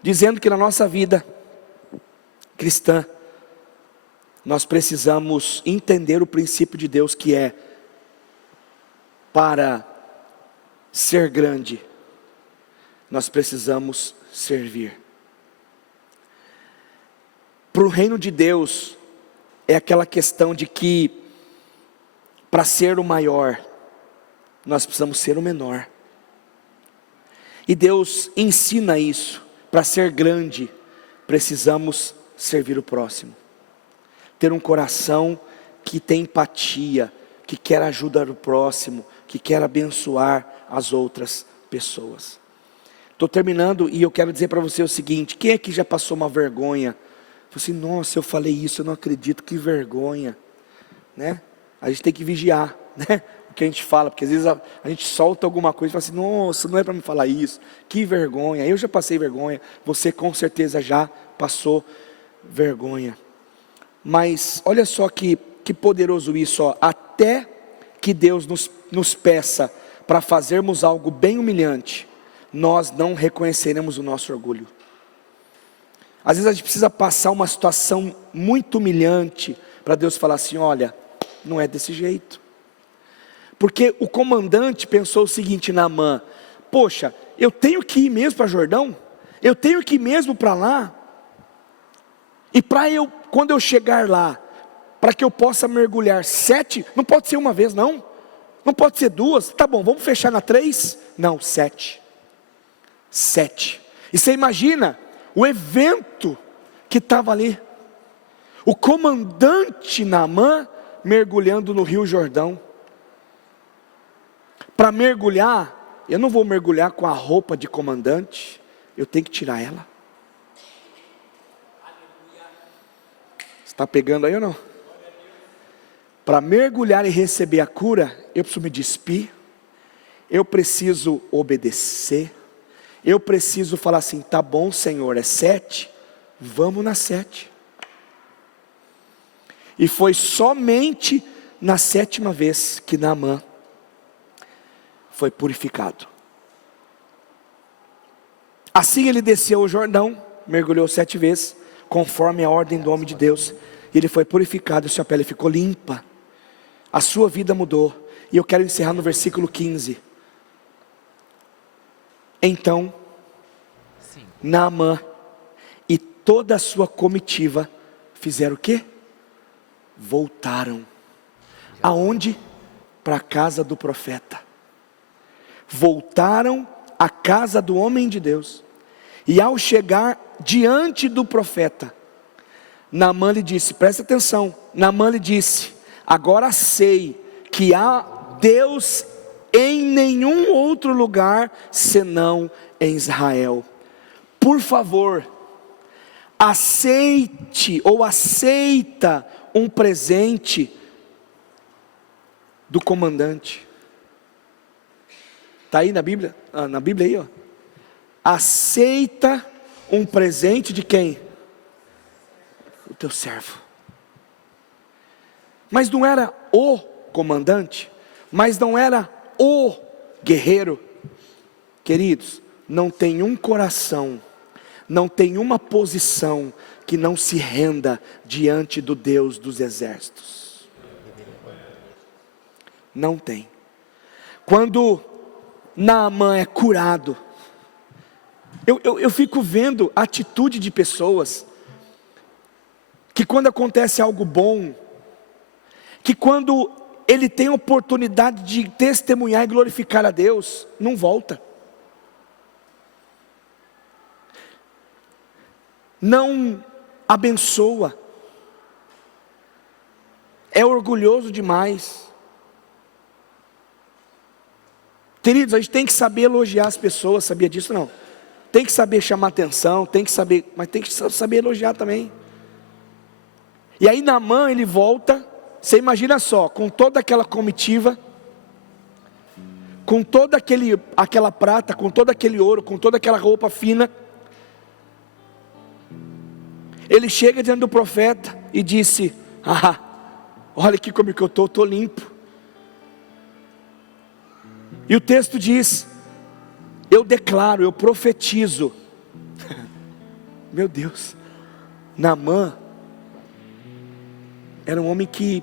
dizendo que na nossa vida cristã, nós precisamos entender o princípio de Deus, que é: para ser grande, nós precisamos servir. Para o reino de Deus, é aquela questão de que, para ser o maior, nós precisamos ser o menor. E Deus ensina isso: para ser grande, precisamos servir o próximo. Ter um coração que tem empatia, que quer ajudar o próximo, que quer abençoar as outras pessoas. Estou terminando e eu quero dizer para você o seguinte: quem é que já passou uma vergonha? Falei assim: nossa, eu falei isso, eu não acredito, que vergonha, né? A gente tem que vigiar, né? O que a gente fala, porque às vezes a gente solta alguma coisa e fala assim: nossa, não é para me falar isso, que vergonha. Eu já passei vergonha, você com certeza já passou vergonha. Mas olha só que poderoso isso, ó. Até que Deus nos peça para fazermos algo bem humilhante, nós não reconheceremos o nosso orgulho. Às vezes a gente precisa passar uma situação muito humilhante para Deus falar assim: olha, não é desse jeito. Porque o comandante pensou o seguinte: Naamã, poxa, eu tenho que ir mesmo para Jordão? Eu tenho que ir mesmo para lá? E quando eu chegar lá, para que eu possa mergulhar 7, não pode ser uma vez não, não pode ser 2, tá bom, vamos fechar na 3? Não, 7. E você imagina o evento que estava ali, o comandante Naamã mergulhando no Rio Jordão. Para mergulhar, eu não vou mergulhar com a roupa de comandante, eu tenho que tirar ela. Está pegando aí ou não? Para mergulhar e receber a cura, eu preciso me despir, eu preciso obedecer, eu preciso falar assim: tá bom, Senhor, é 7, vamos na 7. E foi somente na 7ª vez que Naamã foi purificado. Assim ele desceu o Jordão, mergulhou 7 vezes, conforme a ordem do homem de Deus. Ele foi purificado e sua pele ficou limpa. A sua vida mudou. E eu quero encerrar no versículo 15. Então, Naamã e toda a sua comitiva fizeram o quê? Voltaram. Aonde? Para a casa do profeta. Voltaram à casa do homem de Deus. E ao chegar diante do profeta, Naamã lhe disse, presta atenção, Naamã lhe disse: agora sei que há Deus em nenhum outro lugar senão em Israel. Por favor, aceite ou aceita um presente do comandante. Está aí na Bíblia? Na Bíblia aí, ó. Aceita um presente de quem? O teu servo. Mas não era o comandante, mas não era o guerreiro. Queridos, não tem um coração, não tem uma posição que não se renda diante do Deus dos exércitos. Não tem. Quando Naamã é curado, eu fico vendo a atitude de pessoas que quando acontece algo bom, que quando ele tem a oportunidade de testemunhar e glorificar a Deus, não volta. Não abençoa. É orgulhoso demais. Queridos, a gente tem que saber elogiar as pessoas, sabia disso não? Tem que saber chamar atenção, tem que saber, mas tem que saber elogiar também. E aí Naamã, ele volta, você imagina só, com toda aquela comitiva, com toda aquela prata, com todo aquele ouro, com toda aquela roupa fina, ele chega diante do profeta e disse: olha aqui como que eu estou limpo. E o texto diz: eu declaro, eu profetizo. Meu Deus, Naamã era um homem que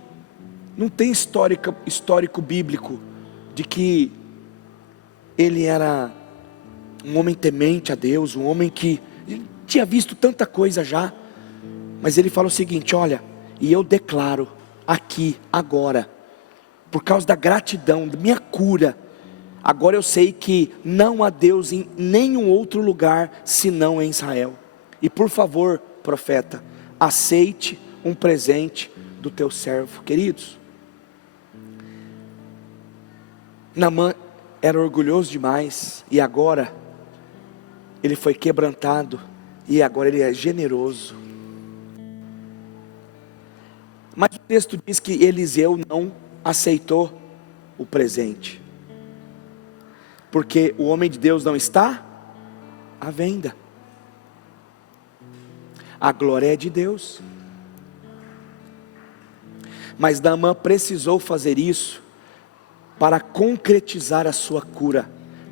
não tem histórico bíblico de que ele era um homem temente a Deus, um homem que tinha visto tanta coisa já, mas ele fala o seguinte: olha, e eu declaro aqui, agora, por causa da gratidão, da minha cura, agora eu sei que não há Deus em nenhum outro lugar senão em Israel. E por favor, profeta, aceite um presente do teu servo. Queridos, Naamã era orgulhoso demais, e agora ele foi quebrantado, e agora ele é generoso. Mas o texto diz que Eliseu não aceitou o presente, porque o homem de Deus não está à venda. A glória é de Deus. Mas Naamã precisou fazer isso para concretizar a sua cura,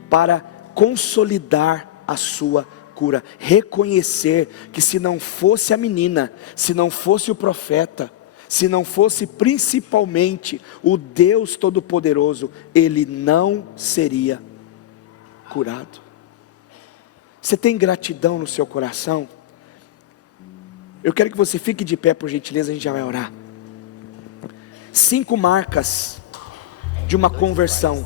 para consolidar a sua cura, reconhecer que se não fosse a menina, se não fosse o profeta, se não fosse principalmente o Deus Todo-Poderoso, ele não seria curado. Você tem gratidão no seu coração? Eu quero que você fique de pé, por gentileza, a gente já vai orar. 5 marcas de uma conversão.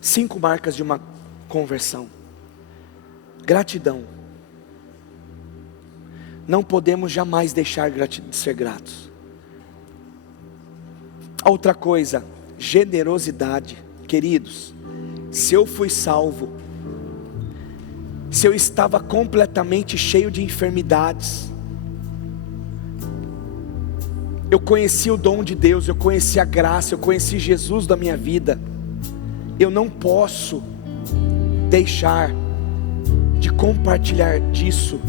Cinco marcas de uma conversão. Gratidão. Não podemos jamais deixar de ser gratos. Outra coisa, generosidade. Queridos, se eu fui salvo, se eu estava completamente cheio de enfermidades, eu conheci o dom de Deus, eu conheci a graça, eu conheci Jesus da minha vida, eu não posso deixar de compartilhar disso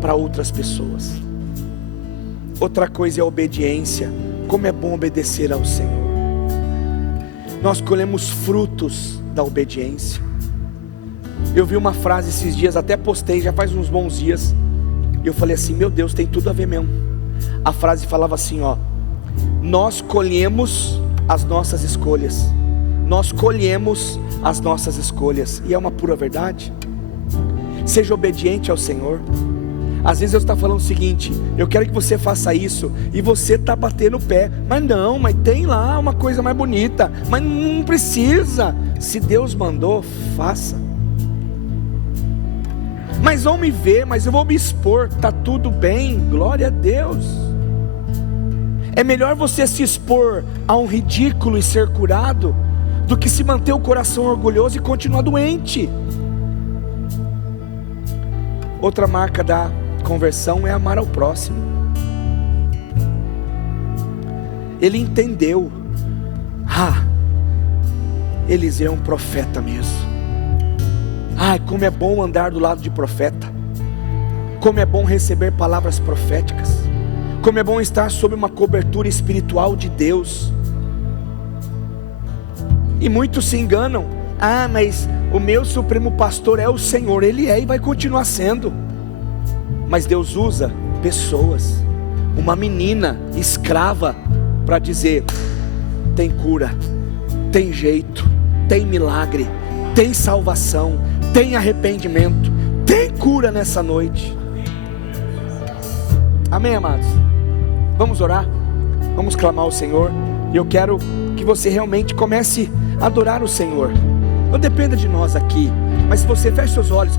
para outras pessoas. Outra coisa é a obediência. Como é bom obedecer ao Senhor. Nós colhemos frutos da obediência. Eu vi uma frase esses dias, até postei, já faz uns bons dias, e eu falei assim: meu Deus, tem tudo a ver mesmo. A frase falava assim, ó: nós colhemos as nossas escolhas. Nós colhemos as nossas escolhas. E é uma pura verdade. Seja obediente ao Senhor. Às vezes Deus está falando o seguinte: eu quero que você faça isso, e você está batendo o pé. Mas não, mas tem lá uma coisa mais bonita. Mas não precisa. Se Deus mandou, faça. Mas vão me ver, mas eu vou me expor. Está tudo bem, glória a Deus. É melhor você se expor a um ridículo e ser curado, do que se manter o coração orgulhoso e continuar doente. Outra marca da conversão é amar ao próximo. Ele entendeu: Eliseu é um profeta mesmo. Como é bom andar do lado de profeta. Como é bom receber palavras proféticas. Como é bom estar sob uma cobertura espiritual de Deus. E muitos se enganam: mas o meu supremo pastor é o Senhor. Ele é e vai continuar sendo. Mas Deus usa pessoas, uma menina escrava, para dizer: tem cura, tem jeito, tem milagre, tem salvação, tem arrependimento, tem cura nessa noite. Amém, amados? Vamos orar, vamos clamar ao Senhor. E eu quero que você realmente comece a adorar o Senhor. Não dependa de nós aqui, mas se você fecha seus olhos,